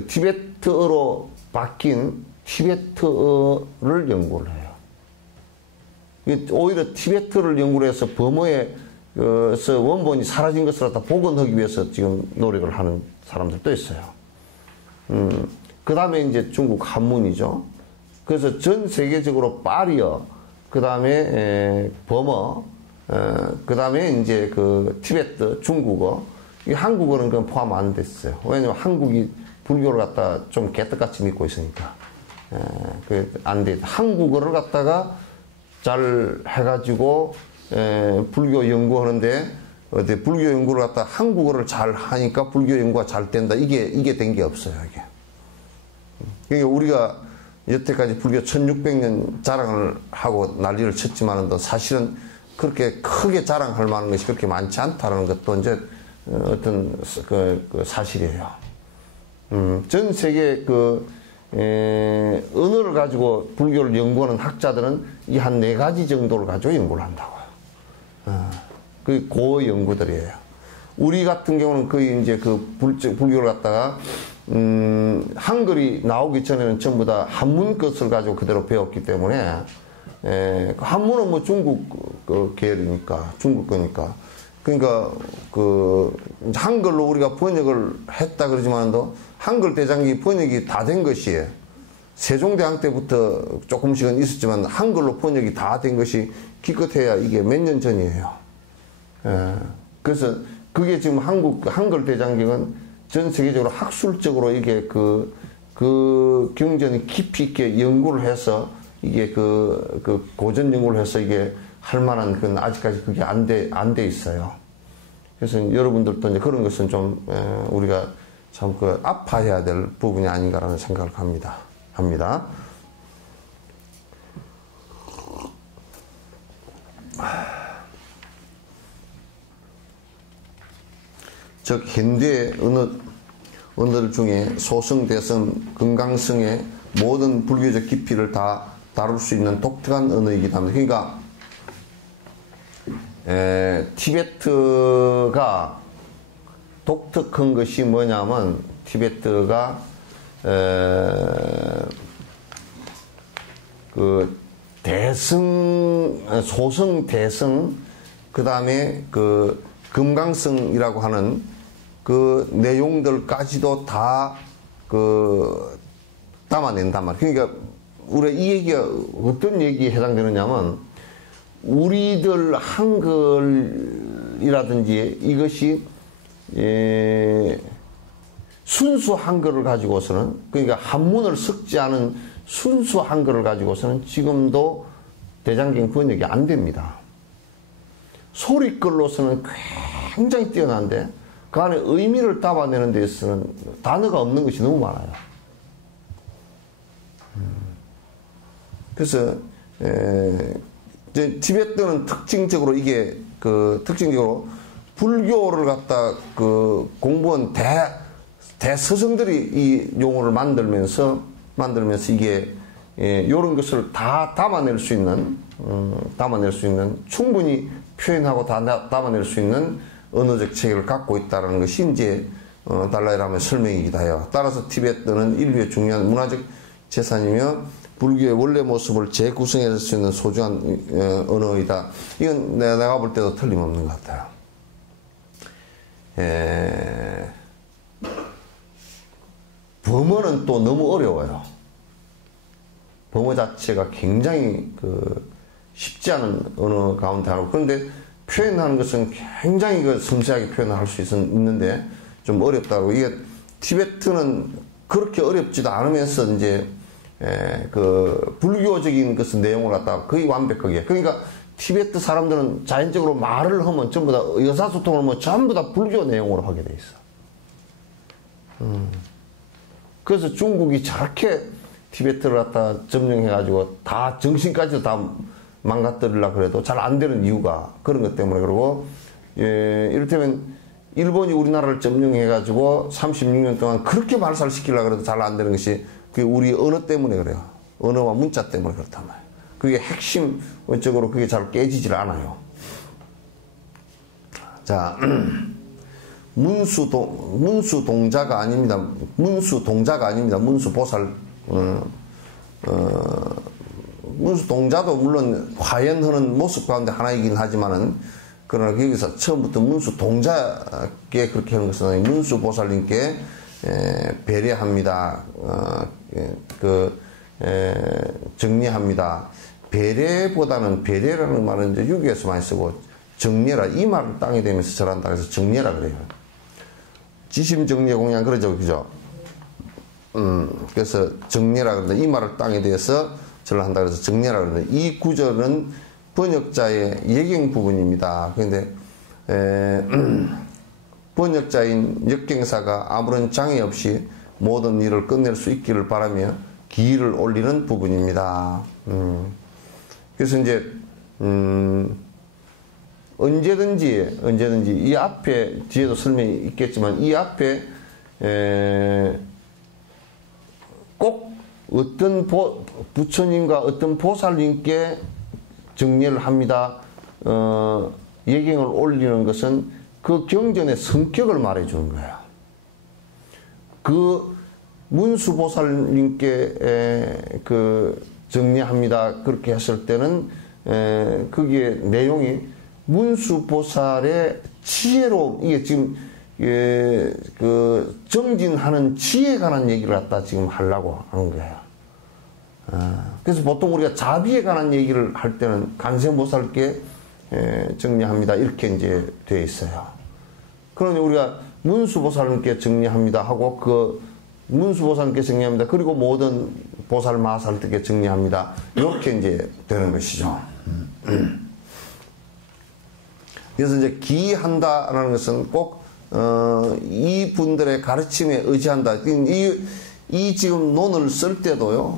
티베트어로 바뀐 티베트어를 연구를 해요. 오히려 티베트를 연구를 해서 범어에서 원본이 사라진 것을 갖다 복원하기 위해서 지금 노력을 하는 사람들도 있어요. 그 다음에 이제 중국 한문이죠. 그래서 전 세계적으로 파리어, 그 다음에 범어, 그 다음에 이제 그 티베트, 중국어, 이 한국어는 그건 포함 안 됐어요. 왜냐면 한국이 불교를 갖다 좀 개떡같이 믿고 있으니까. 그 안 돼. 한국어를 갖다가 잘 해가지고 불교 연구하는데 어디 불교 연구를 갖다 한국어를 잘 하니까 불교 연구가 잘 된다. 이게 된 게 없어요. 이게. 그러니까 우리가 여태까지 불교 1600년 자랑을 하고 난리를 쳤지만은 사실은 그렇게 크게 자랑할 만한 것이 그렇게 많지 않다는 것도 이제 어떤 그 사실이에요. 전 세계 그 언어를 가지고 불교를 연구하는 학자들은 이 한 4가지 정도를 가지고 연구를 한다고요. 그 고 연구들이에요. 우리 같은 경우는 거의 이제 그 불교를 갖다가 한글이 나오기 전에는 전부 다 한문 것을 가지고 그대로 배웠기 때문에 한문은 뭐 중국 그 계열이니까 중국 거니까 그러니까 그 한글로 우리가 번역을 했다 그러지만도 한글 대장기 번역이 다 된 것이에요. 세종대왕 때부터 조금씩은 있었지만 한글로 번역이 다 된 것이 기껏해야 이게 몇 년 전이에요. 그래서 그게 지금 한글 대장경은 전 세계적으로 학술적으로 이게 그 경전이 깊이 있게 연구를 해서 이게 그 고전 연구를 해서 이게 할 만한 건 아직까지 그게 안 돼 있어요. 그래서 여러분들도 이제 그런 것은 좀 우리가 참 그 아파해야 될 부분이 아닌가라는 생각을 합니다. 즉 현대 언어들 중에 소성, 대성, 금강성의 모든 불교적 깊이를 다 다룰 수 있는 독특한 언어이기도 합니다. 그러니까 티베트가 독특한 것이 뭐냐면 티베트가 그 소성, 대성, 그 다음에 그 금강성이라고 하는 그 내용들까지도 다 그 담아낸단 말이에요. 그러니까 우리가 이 얘기가 어떤 얘기에 해당되느냐면 우리들 한글이라든지 이것이 순수 한글을 가지고서는 그러니까 한문을 섞지 않은 순수 한글을 가지고서는 지금도 대장경 번역이 안 됩니다. 소리글로서는 굉장히 뛰어난데 그 안에 의미를 담아내는 데서는 단어가 없는 것이 너무 많아요. 그래서 티베트는 특징적으로 이게 특징적으로 불교를 갖다 공부한 대스승들이 이 용어를 만들면서 이게 이런 것을 다 담아낼 수 있는 충분히 표현하고 다 담아낼 수 있는 언어적 체계를 갖고 있다는 것이 이제 달라이라마의 설명이기도 해요. 따라서 티베트는 인류의 중요한 문화적 재산이며 불교의 원래 모습을 재구성해줄 수 있는 소중한 언어이다. 이건 내가 볼 때도 틀림없는 것 같아요. 범어는 또 너무 어려워요. 범어 자체가 굉장히 쉽지 않은 언어 가운데 하나고, 그런데 표현하는 것은 굉장히 섬세하게 표현을 할 수 있는데 좀 어렵다고. 이게 티베트는 그렇게 어렵지도 않으면서 이제 불교적인 것은 내용을 갖다가 거의 완벽하게. 그러니까 티베트 사람들은 자연적으로 말을 하면 전부 다 의사소통을 하면 전부 다 불교 내용으로 하게 돼 있어. 그래서 중국이 저렇게 티베트를 갖다 점령해가지고 다 정신까지도 다 망가뜨리려고 그래도 잘 안 되는 이유가 그런 것 때문에 그러고, 이를테면 일본이 우리나라를 점령해가지고 36년 동안 그렇게 말살시키려고 해도 잘 안 되는 것이 그게 우리 언어 때문에 그래요. 언어와 문자 때문에 그렇단 말이에요. 그게 핵심적으로 그게 잘 깨지질 않아요. 자, 문수동자가 아닙니다. 문수동자가 아닙니다. 문수보살. 문수동자도 물론 화연하는 모습 가운데 하나이긴 하지만은, 그러나 거기서 처음부터 문수동자께 그렇게 하는 것은 문수보살님께 배려합니다. 정리합니다. 배려보다는, 배려라는 말은 이제 유교에서 많이 쓰고, 정리라, 이 말을 땅에 대면서 절한다 해서 정리라 그래요. 지심정리의 공양 그러죠, 그죠? 그래서 정리라 그러는데, 이 말을 땅에 대해서 절한다 그래서 정리라 그러는데, 이 구절은 번역자의 예경 부분입니다. 그런데 번역자인 역경사가 아무런 장애 없이 모든 일을 끝낼 수 있기를 바라며 기를 올리는 부분입니다. 그래서 이제 언제든지 이 앞에 뒤에도 설명이 있겠지만, 이 앞에 꼭 어떤 부처님과 어떤 보살님께 정리를 합니다. 예경을 올리는 것은 그 경전의 성격을 말해주는 거예요. 그 문수보살님께 정리합니다. 그렇게 했을 때는 거기에 내용이 문수보살의 지혜로, 이게 지금 정진하는 지혜에 관한 얘기를 갖다 지금 하려고 하는 거예요. 그래서 보통 우리가 자비에 관한 얘기를 할 때는 간세보살께 정리합니다. 이렇게 이제 되어 있어요. 그러니 우리가 문수보살님께 정리합니다 하고, 그 문수보살님께 정리합니다. 그리고 모든 보살 마살들께 정리합니다. 이렇게 이제 되는 것이죠. 그래서 이제 기한다라는 것은 꼭 이 분들의 가르침에 의지한다. 이 지금 논을 쓸 때도요,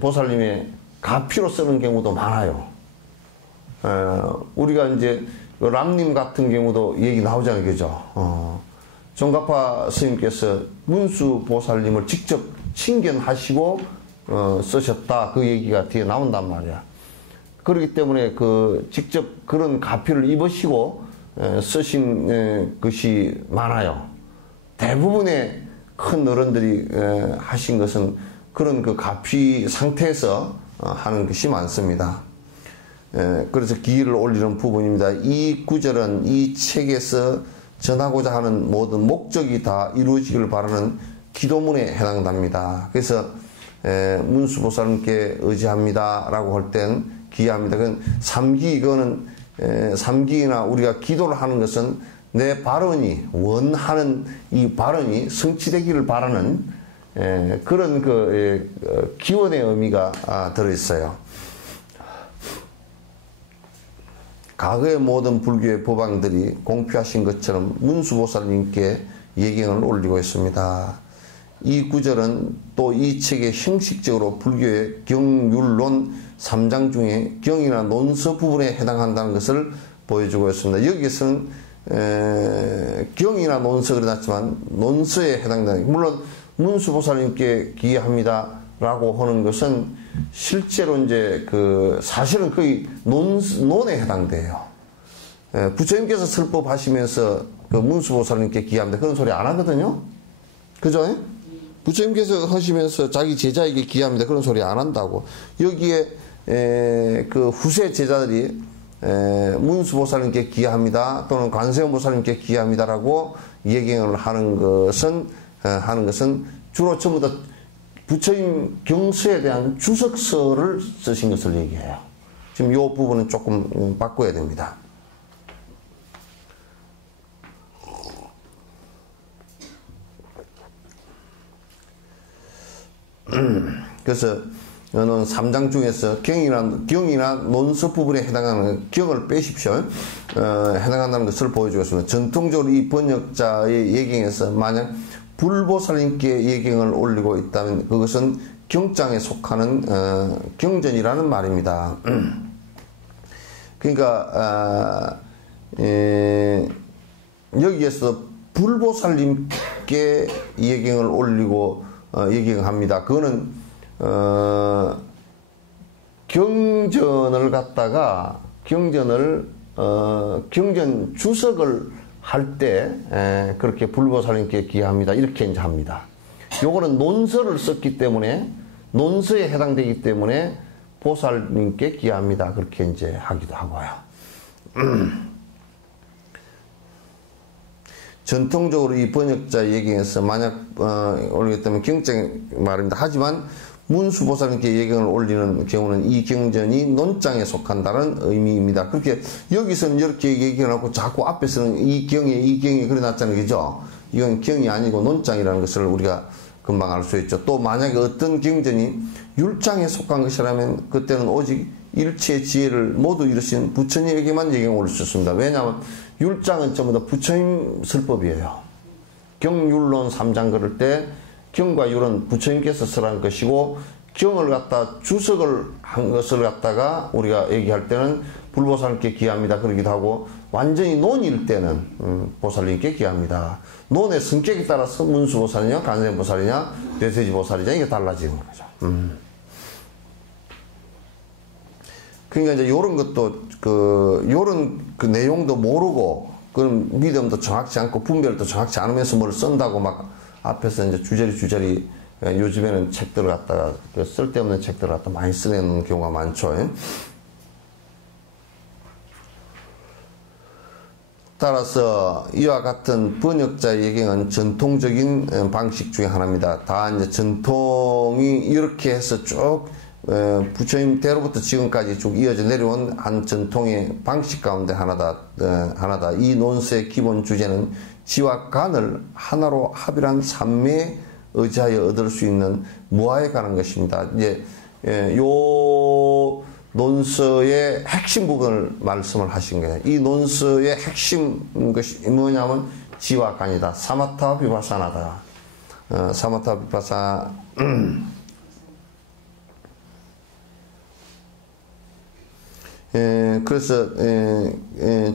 보살님의 가피로 쓰는 경우도 많아요. 우리가 이제 람님 같은 경우도 얘기 나오잖아요, 그죠? 종가파 스님께서 문수보살님을 직접 친견하시고 쓰셨다, 그 얘기가 뒤에 나온단 말이야. 그렇기 때문에 직접 그런 가피를 입으시고 쓰신 것이 많아요. 대부분의 큰 어른들이 하신 것은 그런 가피 상태에서 하는 것이 많습니다. 그래서 기를 올리는 부분입니다. 이 구절은 이 책에서 전하고자 하는 모든 목적이 다 이루어지기를 바라는 기도문에 해당됩니다. 그래서 문수보살님께 의지합니다 라고 할 땐 기합니다. 그건 삼기나 우리가 기도를 하는 것은 내 발언이, 원하는 이 발언이 성취되기를 바라는 그런 기원의 의미가 들어있어요. 과거의 모든 불교의 법왕들이 공표하신 것처럼 문수보살님께 예경을 올리고 있습니다. 이 구절은 또 이 책의 형식적으로 불교의 경율론 3장 중에 경이나 논서 부분에 해당한다는 것을 보여주고 있습니다. 여기에서는 경이나 논서 그러났지만 논서에 해당되는, 물론 문수보살님께 기합니다 라고 하는 것은 실제로 이제 사실은 거의 논에 해당돼요. 부처님께서 설법하시면서 그 문수보살님께 기합니다. 그런 소리 안 하거든요. 그죠? 부처님께서 하시면서 자기 제자에게 기합니다. 그런 소리 안 한다고. 여기에 그 후세 제자들이 문수보살님께 기합니다. 또는 관세음보살님께 기합니다라고 예경을 하는 것은 주로 전부 다 부처님 경서에 대한 주석서를 쓰신 것을 얘기해요. 지금 이 부분은 조금 바꿔야 됩니다. 그래서 이는 3장 중에서 경이나 논서 부분에 해당하는 경을 빼십시오. 해당한다는 것을 보여주겠습니다. 전통적으로 이 번역자의 예경에서 만약 불보살님께 예경을 올리고 있다면 그것은 경장에 속하는 경전이라는 말입니다. 그러니까 여기에서 불보살님께 예경을 올리고 예경합니다. 그거는 경전을 갖다가 경전 주석을 할 때 그렇게 불보살님께 기합니다. 이렇게 이제 합니다. 요거는 논서를 썼기 때문에 논서에 해당되기 때문에 보살님께 기합니다. 그렇게 이제 하기도 하고요. 전통적으로 이 번역자 예경에서 만약 올리겠다면 경장 말입니다. 하지만 문수보살님께 예경을 올리는 경우는 이 경전이 논장에 속한다는 의미입니다. 그렇게 여기서는 이렇게 얘기하고 자꾸 앞에서는 이 경이 그려놨잖아요. 그죠? 이건 경이 아니고 논장이라는 것을 우리가 금방 알 수 있죠. 또 만약에 어떤 경전이 율장에 속한 것이라면 그때는 오직 일체의 지혜를 모두 이루신 부처님에게만 예경을 올릴 수 있습니다. 왜냐하면 율장은 전부 다 부처님 설법이에요. 경율론 3장 그럴 때 경과 율은 부처님께서 쓰라는 것이고 경을 갖다 주석을 한 것을 갖다가 우리가 얘기할 때는 불보살님께 기합니다. 그러기도 하고 완전히 논일 때는 보살님께 기합니다. 논의 성격에 따라서 문수보살이냐 관세음보살이냐 대세지보살이냐 이게 달라지는 거죠. 그러니까 이제 요런 것도 요런 그 내용도 모르고 그런 믿음도 정확치 않고 분별도 정확치 않으면서 뭘 쓴다고 막 앞에서 이제 주저리 요즘에는 책들을 갖다가 쓸데없는 책들을 갖다 많이 쓰는 경우가 많죠. 따라서 이와 같은 번역자의 예경은 전통적인 방식 중에 하나입니다. 다 이제 전통이 이렇게 해서 쭉 부처님 때로부터 지금까지 쭉 이어져 내려온 한 전통의 방식 가운데 하나다. 이 논서의 기본 주제는 지와 간을 하나로 합일한 삼매에 의지하여 얻을 수 있는 무아에 관한 것입니다. 이제 요 논서의 핵심 부분을 말씀을 하신 거예요. 이 논서의 핵심 것이 뭐냐면 지와 간이다. 사마타 비파사나다. 사마타 비파사 그래서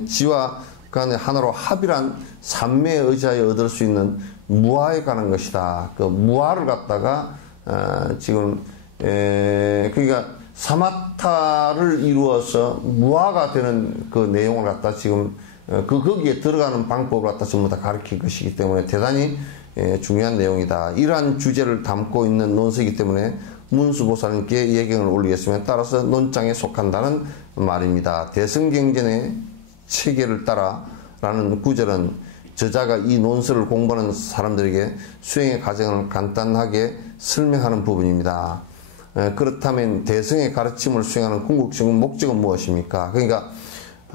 지와 간의 하나로 합일한 삼매에 의지하여 얻을 수 있는 무아에 관한 것이다. 그 무아를 갖다가 지금 그러니까 사마타를 이루어서 무아가 되는 그 내용을 갖다 지금 거기에 들어가는 방법을 갖다 전부 다 가르칠 것이기 때문에 대단히 중요한 내용이다. 이러한 주제를 담고 있는 논서이기 때문에 문수보살님께 예경을 올리겠으면 따라서 논장에 속한다는 말입니다. 대승경전의 체계를 따라라는 구절은 저자가 이 논서를 공부하는 사람들에게 수행의 과정을 간단하게 설명하는 부분입니다. 그렇다면 대승의 가르침을 수행하는 궁극적인 목적은 무엇입니까? 그러니까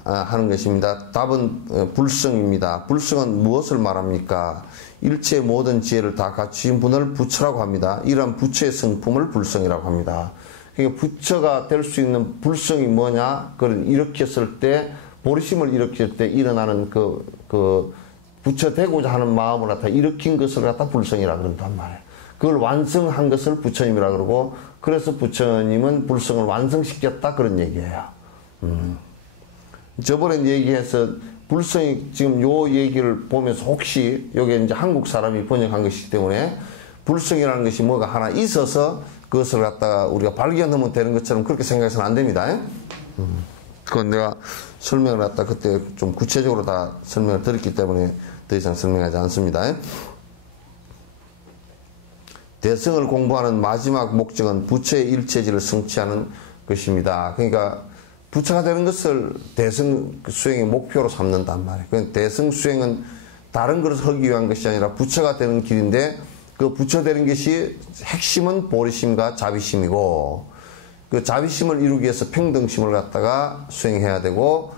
하는 것입니다. 답은 불성입니다. 불성은 무엇을 말합니까? 일체의 모든 지혜를 다 갖추신 분을 부처라고 합니다. 이러한 부처의 성품을 불성이라고 합니다. 그러니까 부처가 될 수 있는 불성이 뭐냐? 그걸 일으켰을 때, 보리심을 일으킬 때 일어나는 그 부처 되고자 하는 마음을 갖다 일으킨 것을 갖다 불성이라고 그런단 말이에요. 그걸 완성한 것을 부처님이라고 그러고, 그래서 부처님은 불성을 완성시켰다 그런 얘기예요. 저번에 얘기해서 불성이 지금 요 얘기를 보면서 혹시 요게 이제 한국 사람이 번역한 것이기 때문에 불성이라는 것이 뭐가 하나 있어서 그것을 갖다가 우리가 발견하면 되는 것처럼 그렇게 생각해서는 안 됩니다. 그건 내가 설명을 했다 그때 좀 구체적으로 다 설명을 드렸기 때문에 더 이상 설명하지 않습니다. 대승을 공부하는 마지막 목적은 부처의 일체지를 성취하는 것입니다. 그러니까 부처가 되는 것을 대승 수행의 목표로 삼는단 말이에요. 그러니까 대승 수행은 다른 것을 하기 위한 것이 아니라 부처가 되는 길인데 그 부처 되는 것이 핵심은 보리심과 자비심이고 그 자비심을 이루기 위해서 평등심을 갖다가 수행해야 되고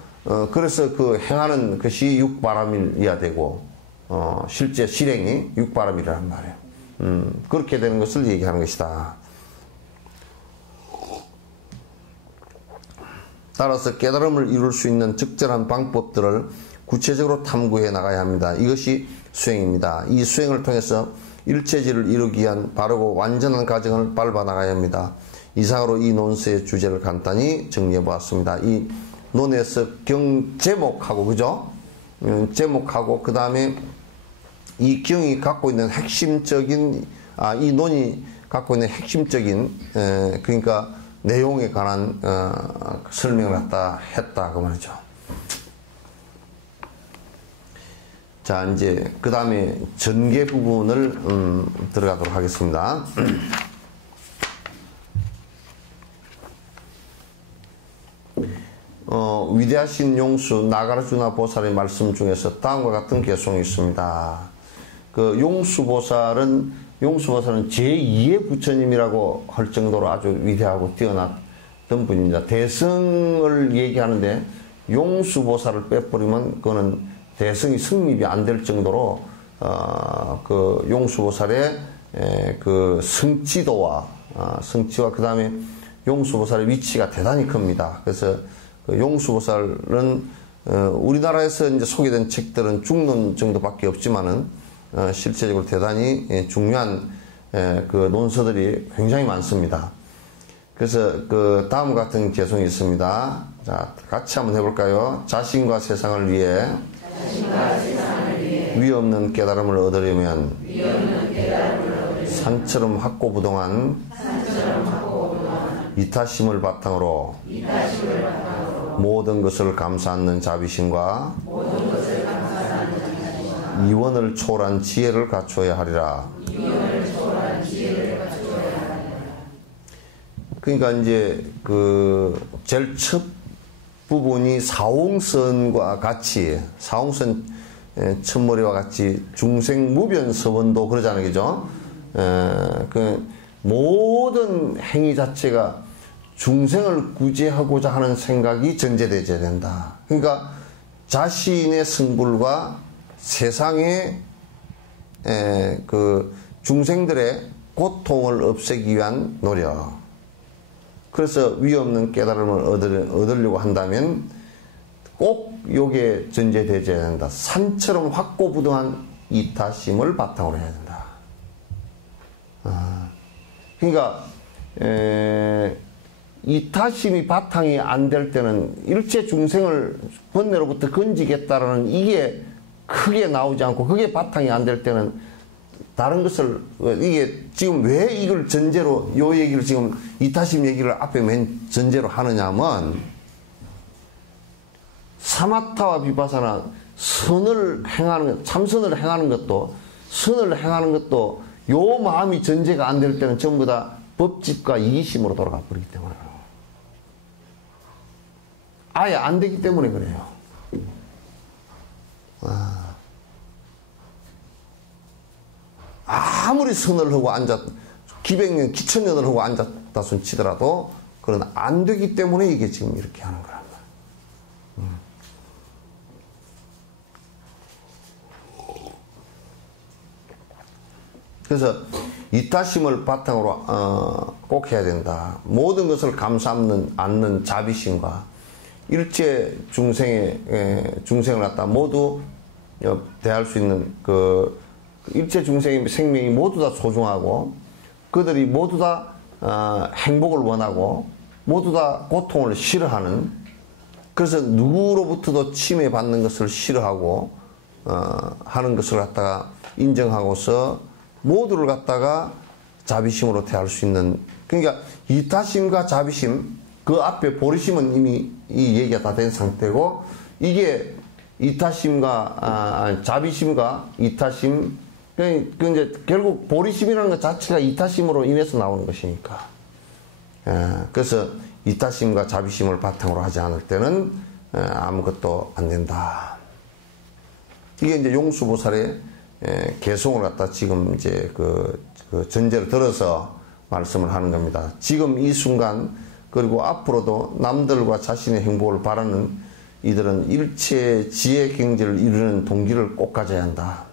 그래서 그 행하는 것이 육바람이어야 되고 실제 실행이 육바람이라는 말이에요. 그렇게 되는 것을 얘기하는 것이다. 따라서 깨달음을 이룰 수 있는 적절한 방법들을 구체적으로 탐구해 나가야 합니다. 이것이 수행입니다. 이 수행을 통해서 일체지를 이루기 위한 바르고 완전한 과정을 밟아 나가야 합니다. 이상으로 이 논서의 주제를 간단히 정리해 보았습니다. 이 논에서 제목하고 그죠? 제목하고 그 다음에 이 경이 갖고 있는 핵심적인 이 논이 갖고 있는 핵심적인 그러니까 내용에 관한 설명을 갖다 했다 그 말이죠. 자 이제 그 다음에 전개 부분을 들어가도록 하겠습니다. 위대하신 용수 나가르주나 보살의 말씀 중에서 다음과 같은 개송이 있습니다. 그 용수보살은 제2의 부처님이라고 할 정도로 아주 위대하고 뛰어났던 분입니다. 대승을 얘기하는데 용수보살을 빼버리면 그거는 대승이 성립이 안 될 정도로 그 용수보살의 그 성취도와 성취와 그 다음에 용수보살의 위치가 대단히 큽니다. 그래서 그 용수보살은 우리나라에서 이제 소개된 책들은 중론 정도밖에 없지만은 실제적으로 대단히 중요한 그 논서들이 굉장히 많습니다. 그래서 그 다음 같은 개송이 있습니다. 자, 같이 한번 해볼까요? 자신과 세상을 위해 위없는 깨달음을 얻으려면 산처럼 확고부동한 이타심을 바탕으로 모든 것을 감사하는 자비심과 이원을 초월한 지혜를 갖춰야 하리라. 그러니까 이제 그 제일 첫 부분이 사홍선과 같이 사홍선 첫머리와 같이 중생무변서원도 그러잖아요, 그죠? 그 모든 행위 자체가 중생을 구제하고자 하는 생각이 전제되어야 된다. 그러니까 자신의 성불과 세상의 그 중생들의 고통을 없애기 위한 노력. 그래서 위없는 깨달음을 얻으려고 한다면 꼭 요게 전제되어야 된다. 산처럼 확고부동한 이타심을 바탕으로 해야 된다. 그러니까 이타심이 바탕이 안 될 때는 일체 중생을 번뇌로부터 건지겠다라는 이게 크게 나오지 않고 그게 바탕이 안 될 때는 다른 것을 이게 지금 왜 이걸 전제로 요 얘기를 지금 이타심 얘기를 앞에 맨 전제로 하느냐 하면 사마타와 비파사나 선을 행하는 것, 참선을 행하는 것도 선을 행하는 것도 요 마음이 전제가 안 될 때는 전부 다 법집과 이기심으로 돌아가 버리기 때문에 아예 안 되기 때문에 그래요. 아무리 선을 하고 기백년, 기천년을 하고 앉았다 손 치더라도 그건 안 되기 때문에 이게 지금 이렇게 하는 거란 말이야. 그래서 이타심을 바탕으로 꼭 해야 된다. 모든 것을 감사하는 자비심과 일체 중생을 갖다 모두 대할 수 있는 그 일체 중생의 생명이 모두 다 소중하고 그들이 모두 다 행복을 원하고 모두 다 고통을 싫어하는, 그래서 누구로부터도 침해받는 것을 싫어하고 하는 것을 갖다가 인정하고서 모두를 갖다가 자비심으로 대할 수 있는, 그러니까 이타심과 자비심 그 앞에 보리심은 이미 이 얘기가 다 된 상태고, 이게 이타심과 자비심과 이타심, 그 이제 결국 보리심이라는 것 자체가 이타심으로 인해서 나오는 것이니까. 그래서 이타심과 자비심을 바탕으로 하지 않을 때는 아무것도 안 된다. 이게 이제 용수보살의 개송을 갖다 지금 이제 그 전제를 들어서 말씀을 하는 겁니다. 지금 이 순간 그리고 앞으로도 남들과 자신의 행복을 바라는 이들은 일체의 지혜 경지를 이루는 동기를 꼭 가져야 한다.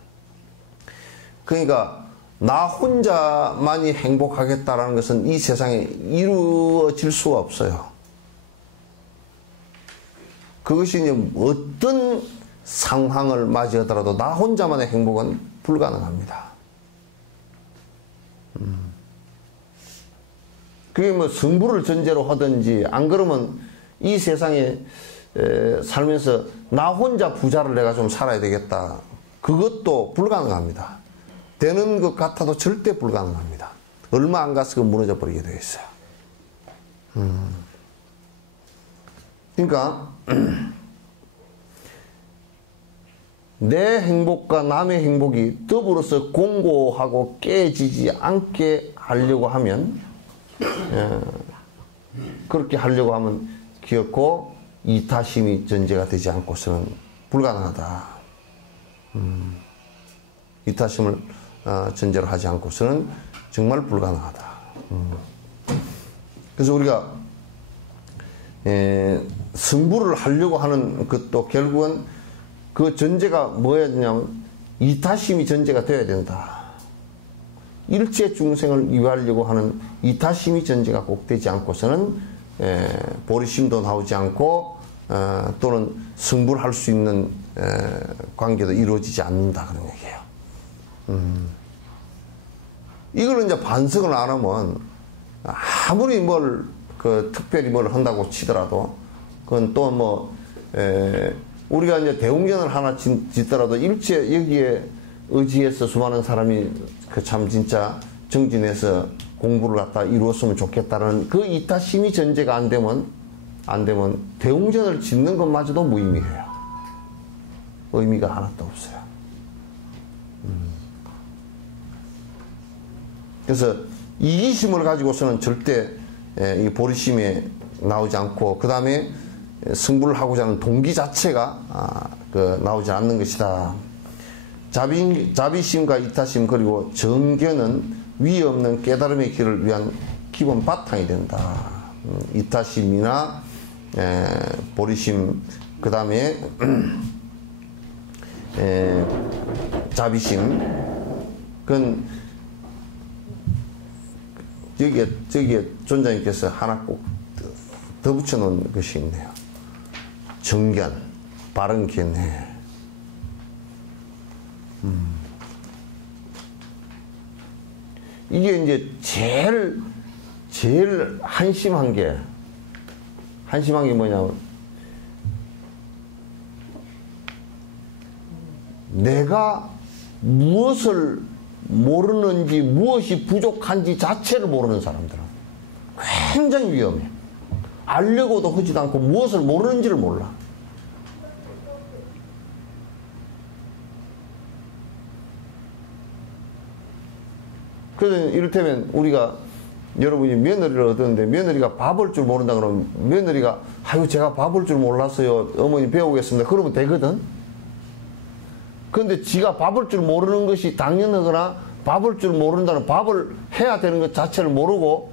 그러니까 나 혼자만이 행복하겠다라는 것은 이 세상에 이루어질 수가 없어요. 그것이 이제 어떤 상황을 맞이하더라도 나 혼자만의 행복은 불가능합니다. 그게 뭐 승부를 전제로 하든지 안 그러면 이 세상에 살면서 나 혼자 부자를 내가 좀 살아야 되겠다. 그것도 불가능합니다. 되는 것 같아도 절대 불가능합니다. 얼마 안 가서 무너져 버리게 되어 있어요. 그러니까 내 행복과 남의 행복이 더불어서 공고하고 깨지지 않게 하려고 하면 그렇게 하려고 하면 기어코 이타심이 전제가 되지 않고서는 불가능하다. 이타심을 전제로 하지 않고서는 정말 불가능하다. 그래서 우리가 승부를 하려고 하는 것도 결국은 그 전제가 뭐였냐면 이타심이 전제가 되어야 된다. 일체 중생을 위하려고 하는 이타심이 전제가 꼭 되지 않고서는 보리심도 나오지 않고 또는 승부를 할 수 있는 관계도 이루어지지 않는다 그런 얘기예요. 이걸 이제 반성을 안 하면 아무리 특별히 뭘 한다고 치더라도 그건 또 뭐 우리가 이제 대웅전을 하나 짓더라도 일체 여기에 의지해서 수많은 사람이 참 진짜 정진해서 공부를 갖다 이루었으면 좋겠다는 그 이타심이 전제가 안 되면 대웅전을 짓는 것마저도 무의미해요. 의미가 하나도 없어요. 그래서 이기심을 가지고서는 절대 이 보리심에 나오지 않고 그 다음에 승부를 하고자 하는 동기 자체가 나오지 않는 것이다. 자비심과 이타심 그리고 정견은 위 없는 깨달음의 길을 위한 기본 바탕이 된다. 이타심이나 보리심 그 다음에 자비심 그건 저기에 존자님께서 하나 꼭 더 붙여놓은 것이 있네요. 정견, 바른 견해. 이게 이제 제일 한심한 게 뭐냐면 내가 무엇을 모르는지 무엇이 부족한지 자체를 모르는 사람들은 굉장히 위험해. 알려고도 하지도 않고 무엇을 모르는지를 몰라. 그래서 이를테면 우리가 여러분이 며느리를 얻었는데 며느리가 밥 올 줄 모른다 그러면 며느리가 아유 제가 밥 올 줄 몰랐어요. 어머니 배우겠습니다. 그러면 되거든. 그런데 지가 밥 올 줄 모르는 것이 당연하거나 밥 올 줄 모른다는 밥을 해야 되는 것 자체를 모르고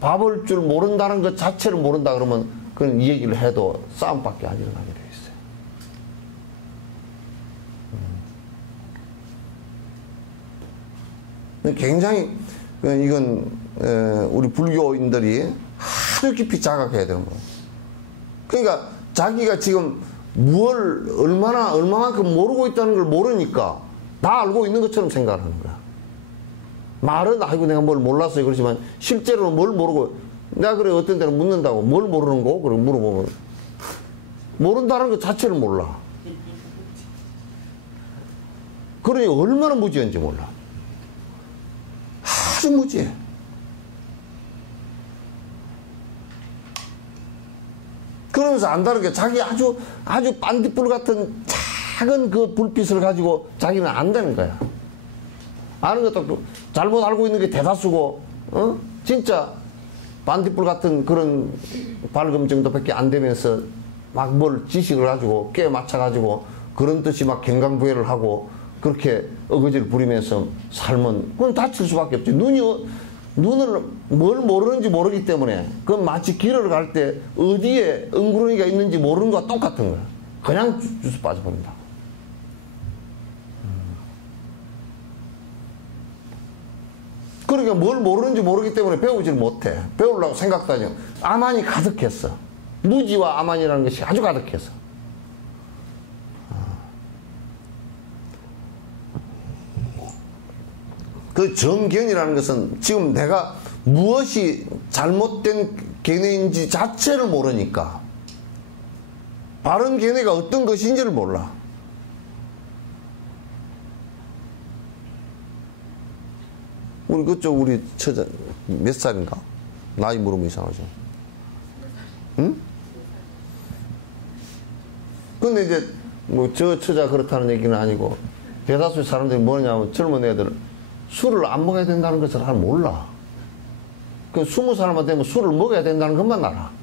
밥 올 줄 모른다는 것 자체를 모른다 그러면 그건 이 얘기를 해도 싸움밖에 안 일어나게 돼 있어요. 굉장히 이건 우리 불교인들이 아주 깊이 자각해야 되는 거예요. 그러니까 자기가 지금 얼마만큼 모르고 있다는 걸 모르니까 다 알고 있는 것처럼 생각을 하는 거야. 말은 아이고 내가 뭘 몰랐어요 그러지만 실제로는 뭘 모르고 내가 그래 어떤 때는 묻는다고 뭘 모르는 거? 그러고 물어보면 모른다는 것 자체를 몰라. 그러니 얼마나 무지한지 몰라. 아주 무지해. 그러면서 안다는 게 자기 아주 반딧불 같은 작은 그 불빛을 가지고 자기는 안다는 거야. 아는 것도 잘못 알고 있는 게 대다수고, 진짜 반딧불 같은 그런 밝음 정도밖에 안 되면서 막 뭘 지식을 가지고 깨 맞춰가지고 그런 뜻이 막 경강부회를 하고 그렇게 어거지를 부리면서 살면 그건 다칠 수밖에 없지. 눈을 뭘 모르는지 모르기 때문에 그건 마치 길을 갈 때 어디에 엉구렁이가 있는지 모르는 거와 똑같은 거야. 그냥 주스 빠져버린다. 그러니까 뭘 모르는지 모르기 때문에 배우질 못해. 배우려고 생각도 하죠. 아만이 가득했어. 무지와 아만이라는 것이 아주 가득해서. 그 정견이라는 것은 지금 내가 무엇이 잘못된 견해인지 자체를 모르니까 바른 견해가 어떤 것인지를 몰라. 우리 그쪽 우리 처자 몇 살인가? 나이 물으면 이상하죠. 응? 근데 이제 뭐 저 처자 그렇다는 얘기는 아니고 대다수 사람들이 뭐냐면 젊은 애들 술을 안 먹어야 된다는 것을 잘 몰라. 그 20살만 되면 술을 먹어야 된다는 것만 알아.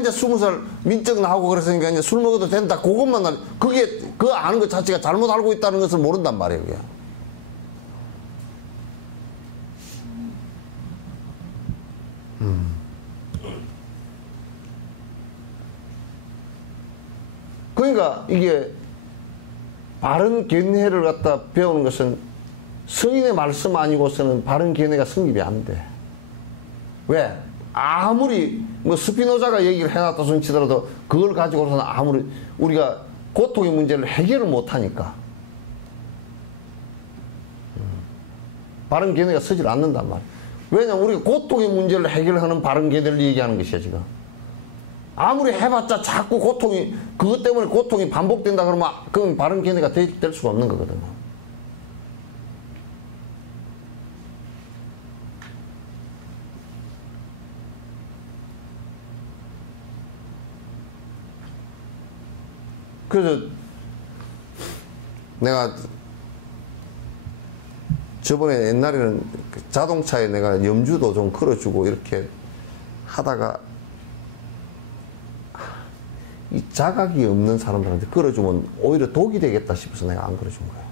이제 20살 민증 나오고 그랬으니까 이제 술 먹어도 된다. 그것만 알아. 그 아는 것 자체가 잘못 알고 있다는 것을 모른단 말이에요. 그게. 그러니까 이게 바른 견해를 갖다 배우는 것은 성인의 말씀 아니고서는 바른 견해가 성립이 안 돼. 왜? 아무리 뭐 스피노자가 얘기를 해놨다 손 치더라도 그걸 가지고서는 아무리 우리가 고통의 문제를 해결을 못하니까 바른 견해가 서질 않는단 말이야. 왜냐면 우리가 고통의 문제를 해결하는 바른 견해를 얘기하는 것이야 지금. 아무리 해봤자 자꾸 고통이 그것 때문에 고통이 반복된다 그러면 그건 바른 견해가 될 수가 없는 거거든요. 그래서 내가 저번에 옛날에는 자동차에 내가 염주도 좀 걸어주고 이렇게 하다가 이 자각이 없는 사람들한테 걸어주면 오히려 독이 되겠다 싶어서 내가 안 걸어준 거야.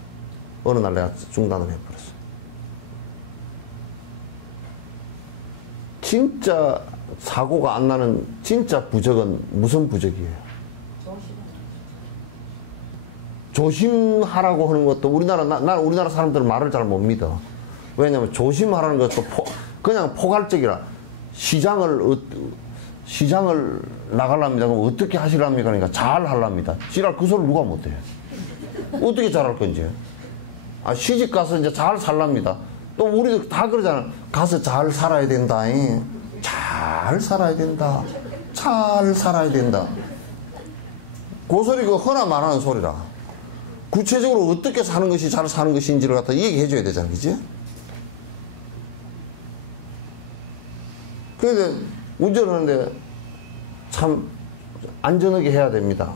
어느 날 내가 중단을 해버렸어. 진짜 사고가 안 나는 진짜 부적은 무슨 부적이에요? 조심하라고 하는 것도 나는 우리나라 사람들은 말을 잘 못 믿어. 왜냐면 조심하라는 것도 그냥 포괄적이라. 시장을 나가랍니다. 그럼 어떻게 하시랍니까? 그러니까 잘 하랍니다. 지랄 그 소리 누가 못해? 어떻게 잘할 건지. 시집 가서 이제 잘 살랍니다. 또 우리도 다 그러잖아. 가서 잘 살아야 된다. 잘 살아야 된다. 잘 살아야 된다. 그 소리 그 허나 말하는 소리라. 구체적으로 어떻게 사는 것이 잘 사는 것인지를 갖다 얘기해 줘야 되잖아. 그지? 그런데 운전을 하는데 참 안전하게 해야 됩니다.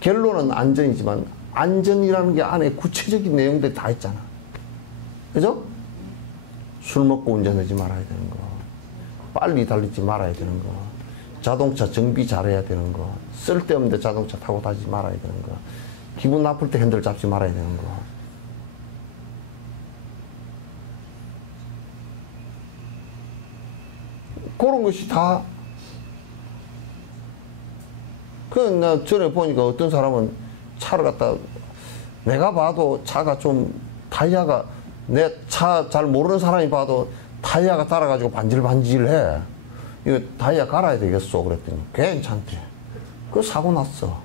결론은 안전이지만 안전이라는 게 안에 구체적인 내용들이 다 있잖아. 그죠? 술 먹고 운전하지 말아야 되는 거, 빨리 달리지 말아야 되는 거, 자동차 정비 잘해야 되는 거, 쓸데없는 자동차 타고 다니지 말아야 되는 거, 기분 나쁠 때 핸들 잡지 말아야 되는 거. 그런 것이 다. 나 전에 보니까 어떤 사람은 차를 갖다, 내가 봐도 차가 좀 타이어가, 내 차 잘 모르는 사람이 봐도 타이어가 달아가지고 반질반질해. 이거 타이어 갈아야 되겠어. 그랬더니 괜찮대. 그 사고 났어.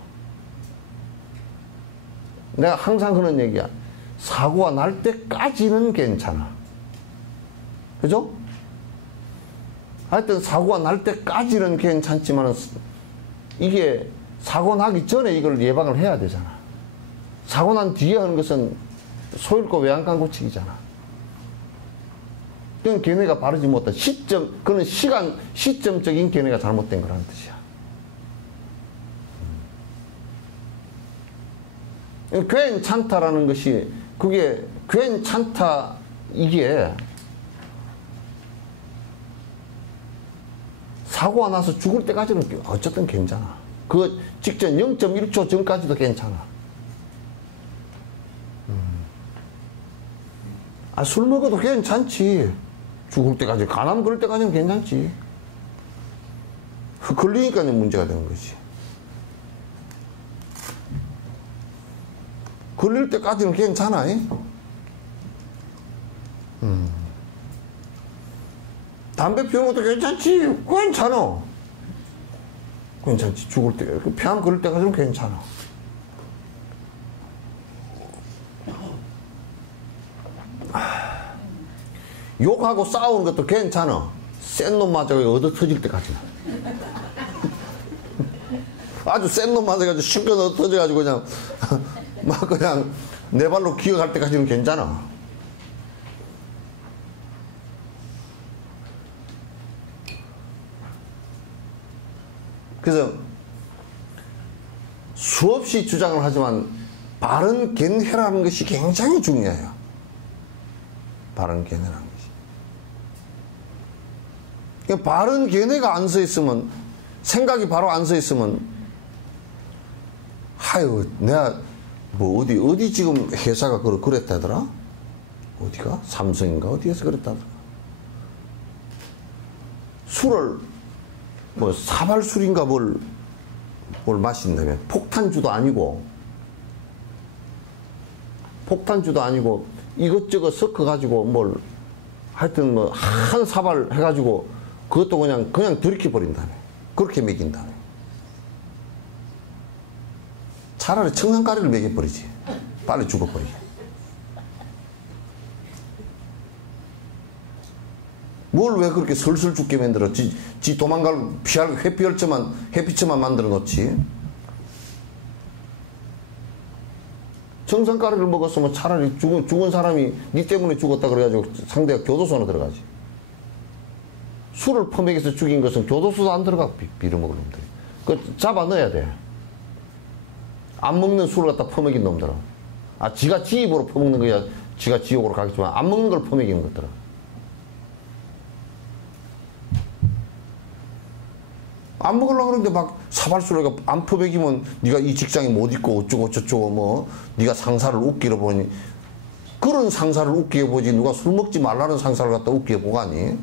내가 항상 그런 얘기야. 사고가 날 때까지는 괜찮아. 그죠? 하여튼 사고가 날 때까지는 괜찮지만 이게 사고 나기 전에 이걸 예방을 해야 되잖아. 사고 난 뒤에 하는 것은 소잃고 외양간 고치기잖아. 그건 견해가 바르지 못한 그는 시점적인 견해가 잘못된 거라는 뜻이야. 괜찮다라는 것이, 그게 괜찮다, 이게 사고가 나서 죽을 때까지는 어쨌든 괜찮아. 그 직전 0.1초 전까지도 괜찮아. 술 먹어도 괜찮지. 죽을 때까지, 간암 걸릴 때까지는 괜찮지. 걸리니까 문제가 되는 거지. 걸릴 때까지는 괜찮아. 담배 피우는 것도 괜찮지. 괜찮아. 괜찮지. 죽을 때, 폐암 걸릴 때까지는 괜찮아. 욕하고 싸우는 것도 괜찮아. 센 놈 맞아가지고 얻어 터질 때까지는. 아주 센 놈 맞아가지고 쉽게 얻어 터져가지고 그냥, 막 그냥 내 발로 기어갈 때까지는 괜찮아. 그래서 수없이 주장을 하지만 바른 견해라는 것이 굉장히 중요해요. 바른 견해라는 것이. 그러니까 바른 견해가 안 서 있으면, 생각이 바로 안 서 있으면, 아유, 내가 뭐 어디 지금 회사가 그랬다더라? 어디가? 삼성인가? 어디에서 그랬다더라? 술을 뭐 사발술인가 뭘 마신다며. 폭탄주도 아니고 이것저것 섞어가지고 하여튼 한 사발 해가지고 그것도 그냥 들이켜 버린다며. 그렇게 먹인다며. 차라리 청산가리를 먹여버리지. 빨리 죽어버리게. 뭘 왜 그렇게 슬슬 죽게 만들어? 지 도망갈, 피할, 회피처만 만들어 놓지. 청산가리를 먹었으면 차라리 죽은 사람이 니 때문에 죽었다 그래가지고 상대가 교도소나 들어가지. 술을 퍼먹여서 죽인 것은 교도소도 안 들어가. 빌어먹을 놈들. 그거 잡아 넣어야 돼. 안 먹는 술을 갖다 퍼먹인 놈들은. 지가 지 입으로 퍼먹는 거야 지가 지옥으로 가겠지만, 안 먹는 걸 퍼먹이는 것들은. 안 먹으려고 그러는데 막 사발술을 안 퍼먹이면 네가 이 직장에 못 있고 어쩌고 저쩌고 네가 상사를 웃기려 보니, 그런 상사를 웃기게 보지 누가 술 먹지 말라는 상사를 갖다 웃기게 보가니.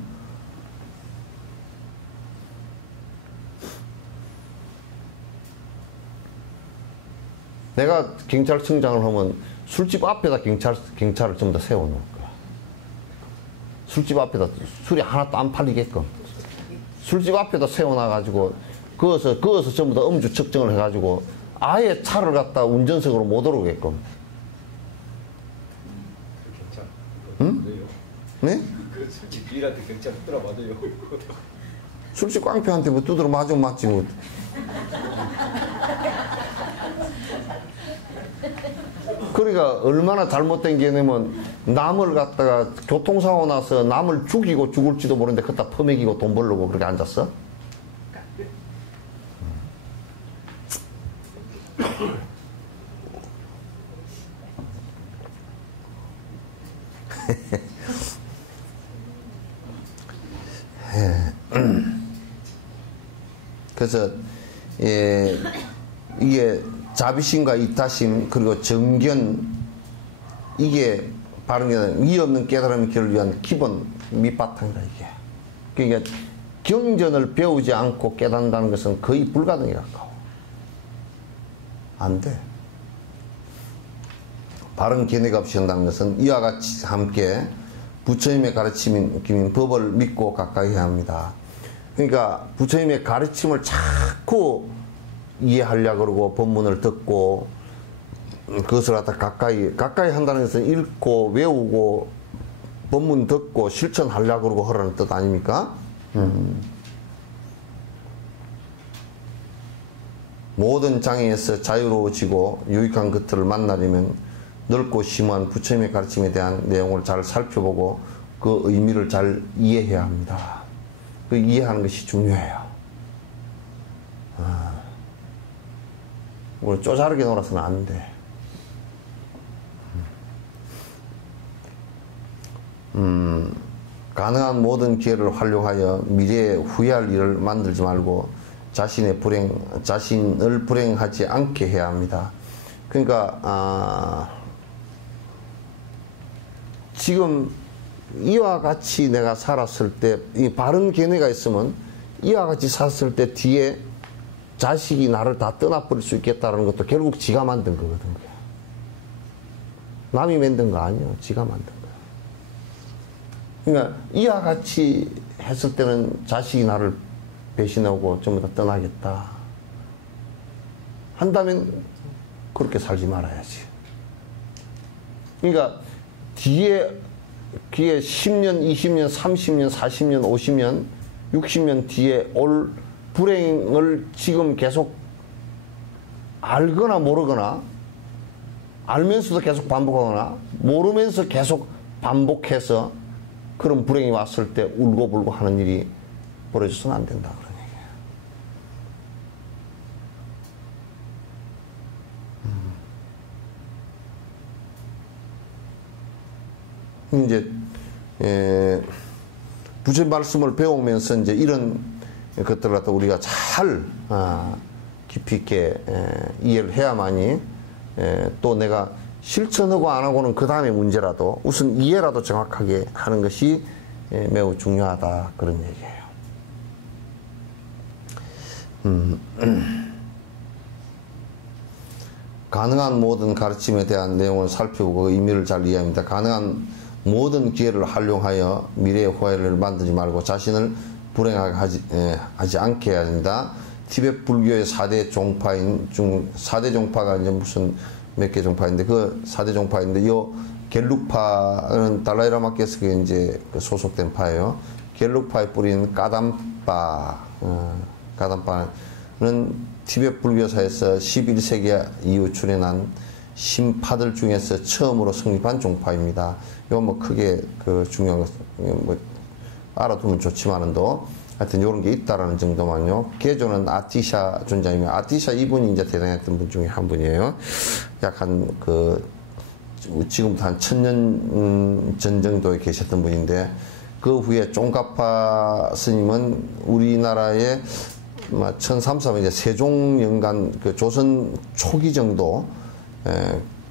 내가 경찰청장을 하면 술집 앞에다 경찰을 전부 다 세워놓을 거야. 술집 앞에다 술이 하나도 안 팔리게끔. 술집 앞에다 세워놔가지고 그어서 전부 다 음주 측정을 해가지고 아예 차를 갖다 운전석으로 못 오르게끔. 경찰. 응? 네? 그 술집 주인한테 경찰 두드려 맞아요. 술집 깡패한테 뭐 두드려 맞으면 맞지 뭐. 그러니까 얼마나 잘못된 개념은, 남을 갖다가 교통사고 나서 남을 죽이고 죽을지도 모르는데 그따 퍼먹이고 돈 벌려고 그렇게 앉았어? 그래서 이게 자비심과 이타심 그리고 정견, 이게 바른 위 없는 깨달음의 길을 위한 기본 밑바탕이다 이게. 그러니까 경전을 배우지 않고 깨닫는다는 것은 거의 불가능에 가까워. 안 돼. 바른 견해가 없이 한다는 것은 이와 같이 함께 부처님의 가르침인 법을 믿고 가까이 해야 합니다. 그러니까 부처님의 가르침을 자꾸 이해하려고 그러고 법문을 듣고 그것을 갖다 가까이 한다는 것은 읽고 외우고 법문 듣고 실천하려고 그러고 하라는 뜻 아닙니까? 모든 장애에서 자유로워지고 유익한 것들을 만나려면 넓고 심오한 부처님의 가르침에 대한 내용을 잘 살펴보고 그 의미를 잘 이해해야 합니다. 그 이해하는 것이 중요해요. 뭘 쪼자르게 놀아서는 안 돼. 가능한 모든 기회를 활용하여 미래에 후회할 일을 만들지 말고 자신을 불행하지 않게 해야 합니다. 그러니까 지금 이와 같이 내가 살았을 때, 이 바른 견해가 있으면 이와 같이 살았을 때 뒤에 자식이 나를 다 떠나버릴 수 있겠다는 것도 결국 지가 만든 거거든. 남이 만든 거 아니에요. 지가 만든 거야. 그러니까 이와 같이 했을 때는 자식이 나를 배신하고 전부 다 떠나겠다 한다면 그렇게 살지 말아야지. 그러니까 뒤에 10년, 20년, 30년, 40년, 50년, 60년 뒤에 올 불행을 지금 계속 알거나 모르거나, 알면서도 계속 반복하거나 모르면서 계속 반복해서 그런 불행이 왔을 때 울고불고 하는 일이 벌어져서는 안 된다, 그런 얘기예요. 이제 부처 말씀을 배우면서 이제 이런 것들을 갖다 우리가 잘 깊이 있게 이해를 해야만이 또 내가 실천하고 안 하고는 그 다음에 문제라도 우선 이해라도 정확하게 하는 것이 매우 중요하다, 그런 얘기예요. 가능한 모든 가르침에 대한 내용을 살펴보고 의미를 잘 이해합니다. 가능한 모든 기회를 활용하여 미래의 후회를 만들지 말고 자신을 불행하게 하지 않게 해야 합니다. 티베트 불교의 4대 종파인 4대 종파가 이제 무슨 몇 개 종파인데, 그 4대 종파인데, 요 겔룩파는 달라이라마께서 이제 소속된 파예요. 겔룩파에 뿌린 가담파는 티베트 불교사에서 11세기 이후 출현한 신파들 중에서 처음으로 성립한 종파입니다. 이거 뭐 크게 중요한 거 뭐 알아두면 좋지만은도 하여튼 이런 게 있다라는 정도만요. 개조는 아티샤 존자이며, 아티샤 이분이 이제 대단했던 분 중에 한 분이에요. 약 한 지금부터 한 1000년 전 정도에 계셨던 분인데, 그 후에 쫑가파 스님은 우리나라에 1303 이제 세종연간 그 조선 초기 정도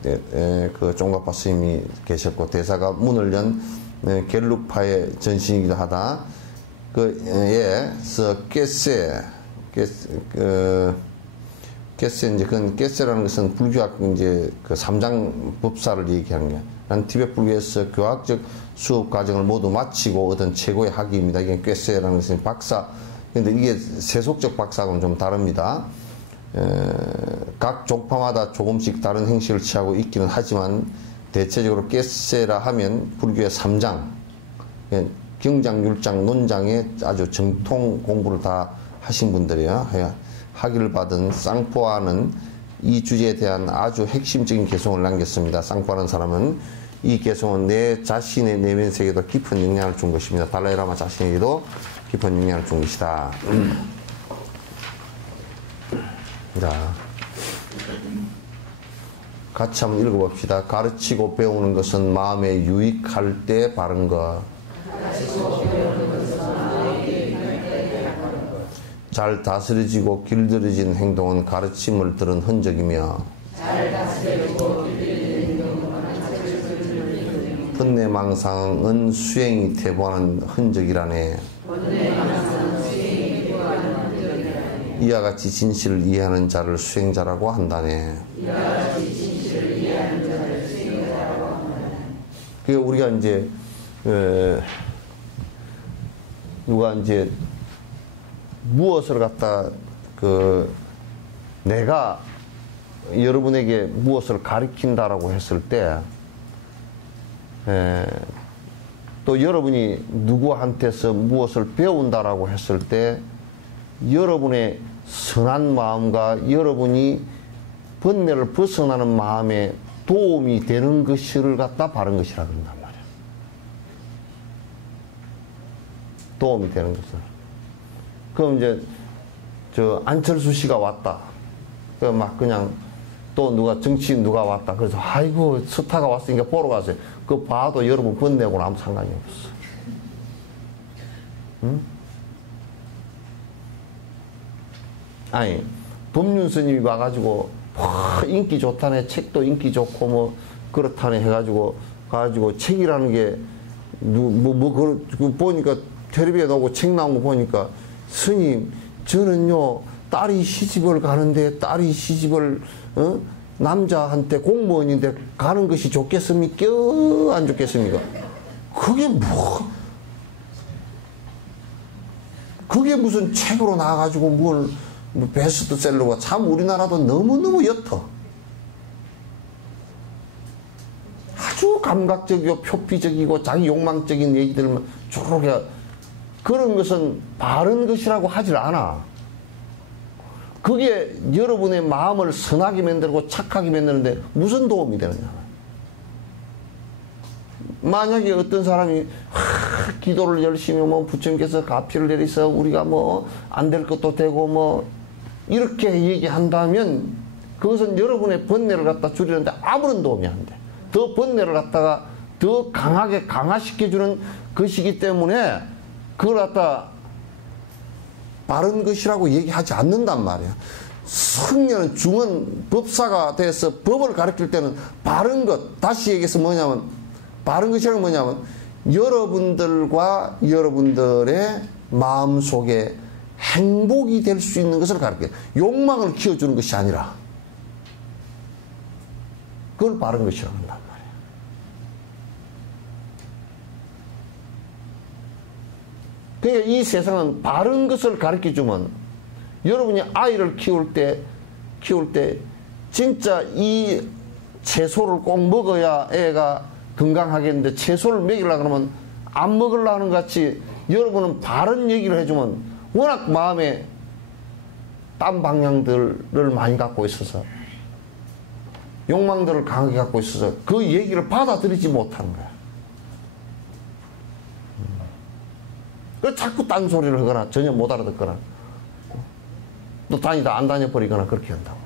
그 쫑가파 스님이 계셨고, 대사가 문을 연 겔룩파의 전신이기도 하다. 깨세, 이제 그건 깨세라는 것은 불교학 이제 그 삼장법사를 얘기하는 거야. 난 티베트 불교에서 교학적 수업 과정을 모두 마치고 얻은 최고의 학위입니다. 이게 깨세라는 것은 박사. 근데 이게 세속적 박사하고는 좀 다릅니다. 각 족파마다 조금씩 다른 행식을 취하고 있기는 하지만 대체적으로 깨세라 하면 불교의 삼장, 경장, 율장, 논장에 아주 정통 공부를 다 하신 분들이에요. 학위를 받은 쌍포아는 이 주제에 대한 아주 핵심적인 개성을 남겼습니다. 쌍포아라는 사람은 이 개성은 내 자신의 내면 세계에도 깊은 영향을 준 것입니다. 달라이라마 자신에게도 깊은 영향을 준 것이다. 자, 같이 한번 읽어봅시다. 가르치고 배우는 것은 마음에 유익할 때 바른 것. 잘 다스려지고 길들여진 행동은 가르침을 들은 흔적이며, 번뇌망상은 수행이 퇴보하는 흔적이라네. 이와 같이 진실을 이해하는 자를 수행자라고 한다네. 그게 우리가 이제 누가 이제 무엇을 갖다 내가 여러분에게 무엇을 가르친다라고 했을 때, 또 여러분이 누구한테서 무엇을 배운다라고 했을 때, 여러분의 선한 마음과 여러분이 번뇌를 벗어나는 마음에 도움이 되는 것을 갖다 바른 것이라 그런단 말이야. 도움이 되는 것을. 그럼 이제 저 안철수 씨가 왔다. 그 막 그냥 또 누가 정치인 누가 왔다. 그래서 아이고 스타가 왔으니까 보러 가세요. 그거 봐도 여러분 번뇌하고는 아무 상관이 없어. 응? 아니 법륜 스님이 와가지고 인기 좋다네, 책도 인기 좋고 뭐 그렇다네 해가지고 책이라는 게 보니까 텔레비에 나오고 책 나온 거 보니까 스님 저는요 딸이 시집을 가는데 딸이 시집을 남자한테 공무원인데 가는 것이 좋겠습니까? 안 좋겠습니까? 그게 무슨 책으로 나와가지고 뭘 베스트셀러가 참 우리나라도 너무너무 옅어. 아주 감각적이고 표피적이고 자기 욕망적인 얘기들만 쪼르게 그런 것은 바른 것이라고 하질 않아. 그게 여러분의 마음을 선하게 만들고 착하게 만드는데 무슨 도움이 되느냐. 만약에 어떤 사람이 기도를 열심히 뭐 부처님께서 가피를 내리서 우리가 뭐 안 될 것도 되고 뭐 이렇게 얘기한다면 그것은 여러분의 번뇌를 갖다 줄이는데 아무런 도움이 안 돼. 더 번뇌를 갖다가 더 강하게 강화시켜주는 것이기 때문에 그걸 갖다 바른 것이라고 얘기하지 않는단 말이야. 성녀는 중은 법사가 돼서 법을 가르칠 때는 바른 것, 다시 얘기해서 뭐냐면 바른 것이란 뭐냐면 여러분들과 여러분들의 마음속에 행복이 될 수 있는 것을 가르쳐요. 욕망을 키워주는 것이 아니라 그걸 바른 것이라고 한단 말이에요. 그러니까 이 세상은 바른 것을 가르쳐주면 여러분이 아이를 키울 때 진짜 이 채소를 꼭 먹어야 애가 건강하겠는데 채소를 먹이려고 그러면 안 먹으려고 하는 것 같이 여러분은 바른 얘기를 해주면 워낙 마음에 딴 방향들을 많이 갖고 있어서 욕망들을 강하게 갖고 있어서 그 얘기를 받아들이지 못하는 거야. 그 자꾸 딴소리를 하거나 전혀 못 알아듣거나 또 다니다 안 다녀버리거나 그렇게 한다고.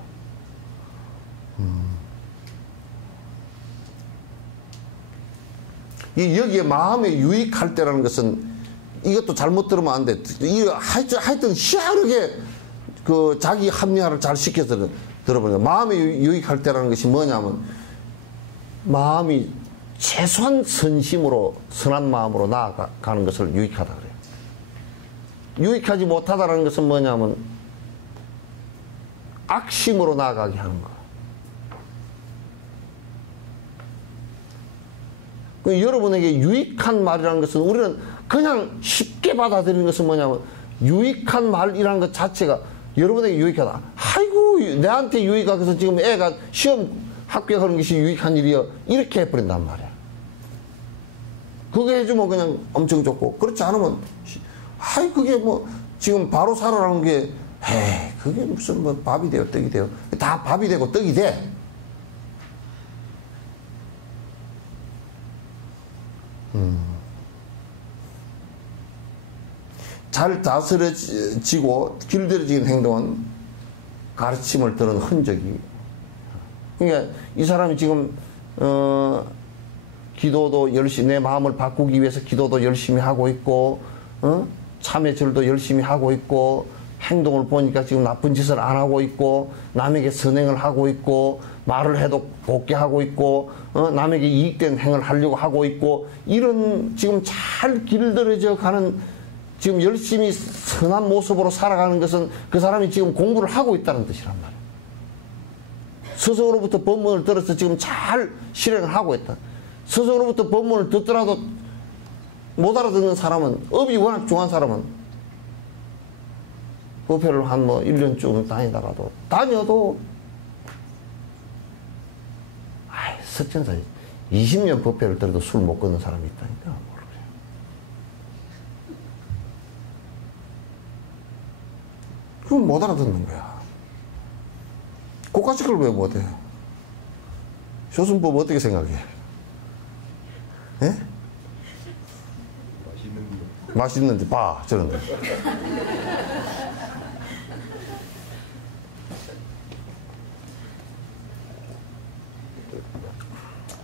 여기에 마음에 유익할 때라는 것은 이것도 잘못 들으면 안 돼. 하여튼 희한하게 그 자기 합리화를 잘 시켜서 들어보니까 마음에 유익할 때라는 것이 뭐냐면 마음이 최소한 선심으로 선한 마음으로 나아가는 것을 유익하다 그래요. 유익하지 못하다라는 것은 뭐냐면 악심으로 나아가게 하는 거. 여러분에게 유익한 말이라는 것은 우리는 그냥 쉽게 받아들이는 것은 뭐냐면 유익한 말이라는 것 자체가 여러분에게 유익하다. 아이고 내한테 유익하고 해서 지금 애가 시험 합격하는 것이 유익한 일이야. 이렇게 해버린단 말이야. 그게 해주면 그냥 엄청 좋고 그렇지 않으면 아이 그게 뭐 지금 바로 살아라는 게 에이 그게 무슨 뭐 밥이 돼요 떡이 돼요. 다 밥이 되고 떡이 돼. 잘 다스려지고 길들여진 행동은 가르침을 들은 흔적이. 그러니까 이 사람이 지금 기도도 열심히 내 마음을 바꾸기 위해서 기도도 열심히 하고 있고 참회절도 열심히 하고 있고 행동을 보니까 지금 나쁜 짓을 안 하고 있고 남에게 선행을 하고 있고 말을 해도 곱게 하고 있고 남에게 이익된 행을 하려고 하고 있고 이런 지금 잘 길들여져 가는 지금 열심히 선한 모습으로 살아가는 것은 그 사람이 지금 공부를 하고 있다는 뜻이란 말이에요. 스승으로부터 법문을 들어서 지금 잘 실행을 하고 있다. 스승으로부터 법문을 듣더라도 못 알아듣는 사람은 업이 워낙 중한 사람은 법회를 한 뭐 1년쯤 다녀도 아이 석전사 20년 법회를 들어도 술 못 끊는 사람이 있다니까. 그건 못 알아듣는 거야. 고가식을 왜 못해? 효순법 어떻게 생각해? 예? 맛있는 거. 맛있는데 봐 저런데.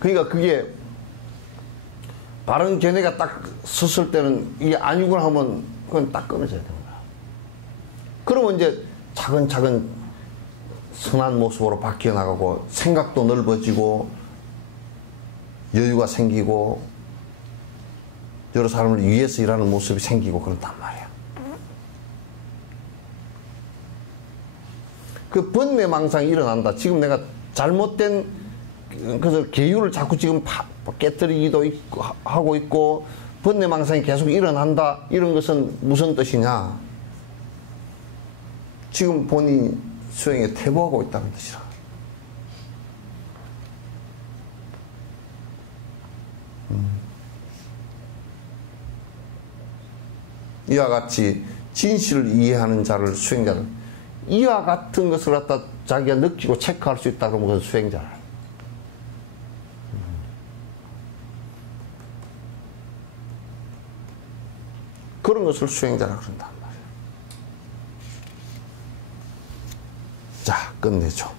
그러니까 그게 바른 견해가 딱 섰을 때는 이게 아니구나 하면 그건 딱 끊어져야 되는 거야. 그러면 이제 차근차근 선한 모습으로 바뀌어 나가고 생각도 넓어지고 여유가 생기고 여러 사람을 위해서 일하는 모습이 생기고 그런단 말이야. 그 번뇌망상이 일어난다. 지금 내가 잘못된 그래서 계율을 자꾸 지금 깨뜨리기도 하고 있고 번뇌망상이 계속 일어난다. 이런 것은 무슨 뜻이냐? 지금 본인이 수행에 퇴보하고 있다는 뜻이라. 이와 같이 진실을 이해하는 자를 수행자를 이와 같은 것을 갖다 자기가 느끼고 체크할 수 있다 그러면 그건 수행자라. 그런 것을 수행자라 그런단 말이에요. 자, 끝내죠.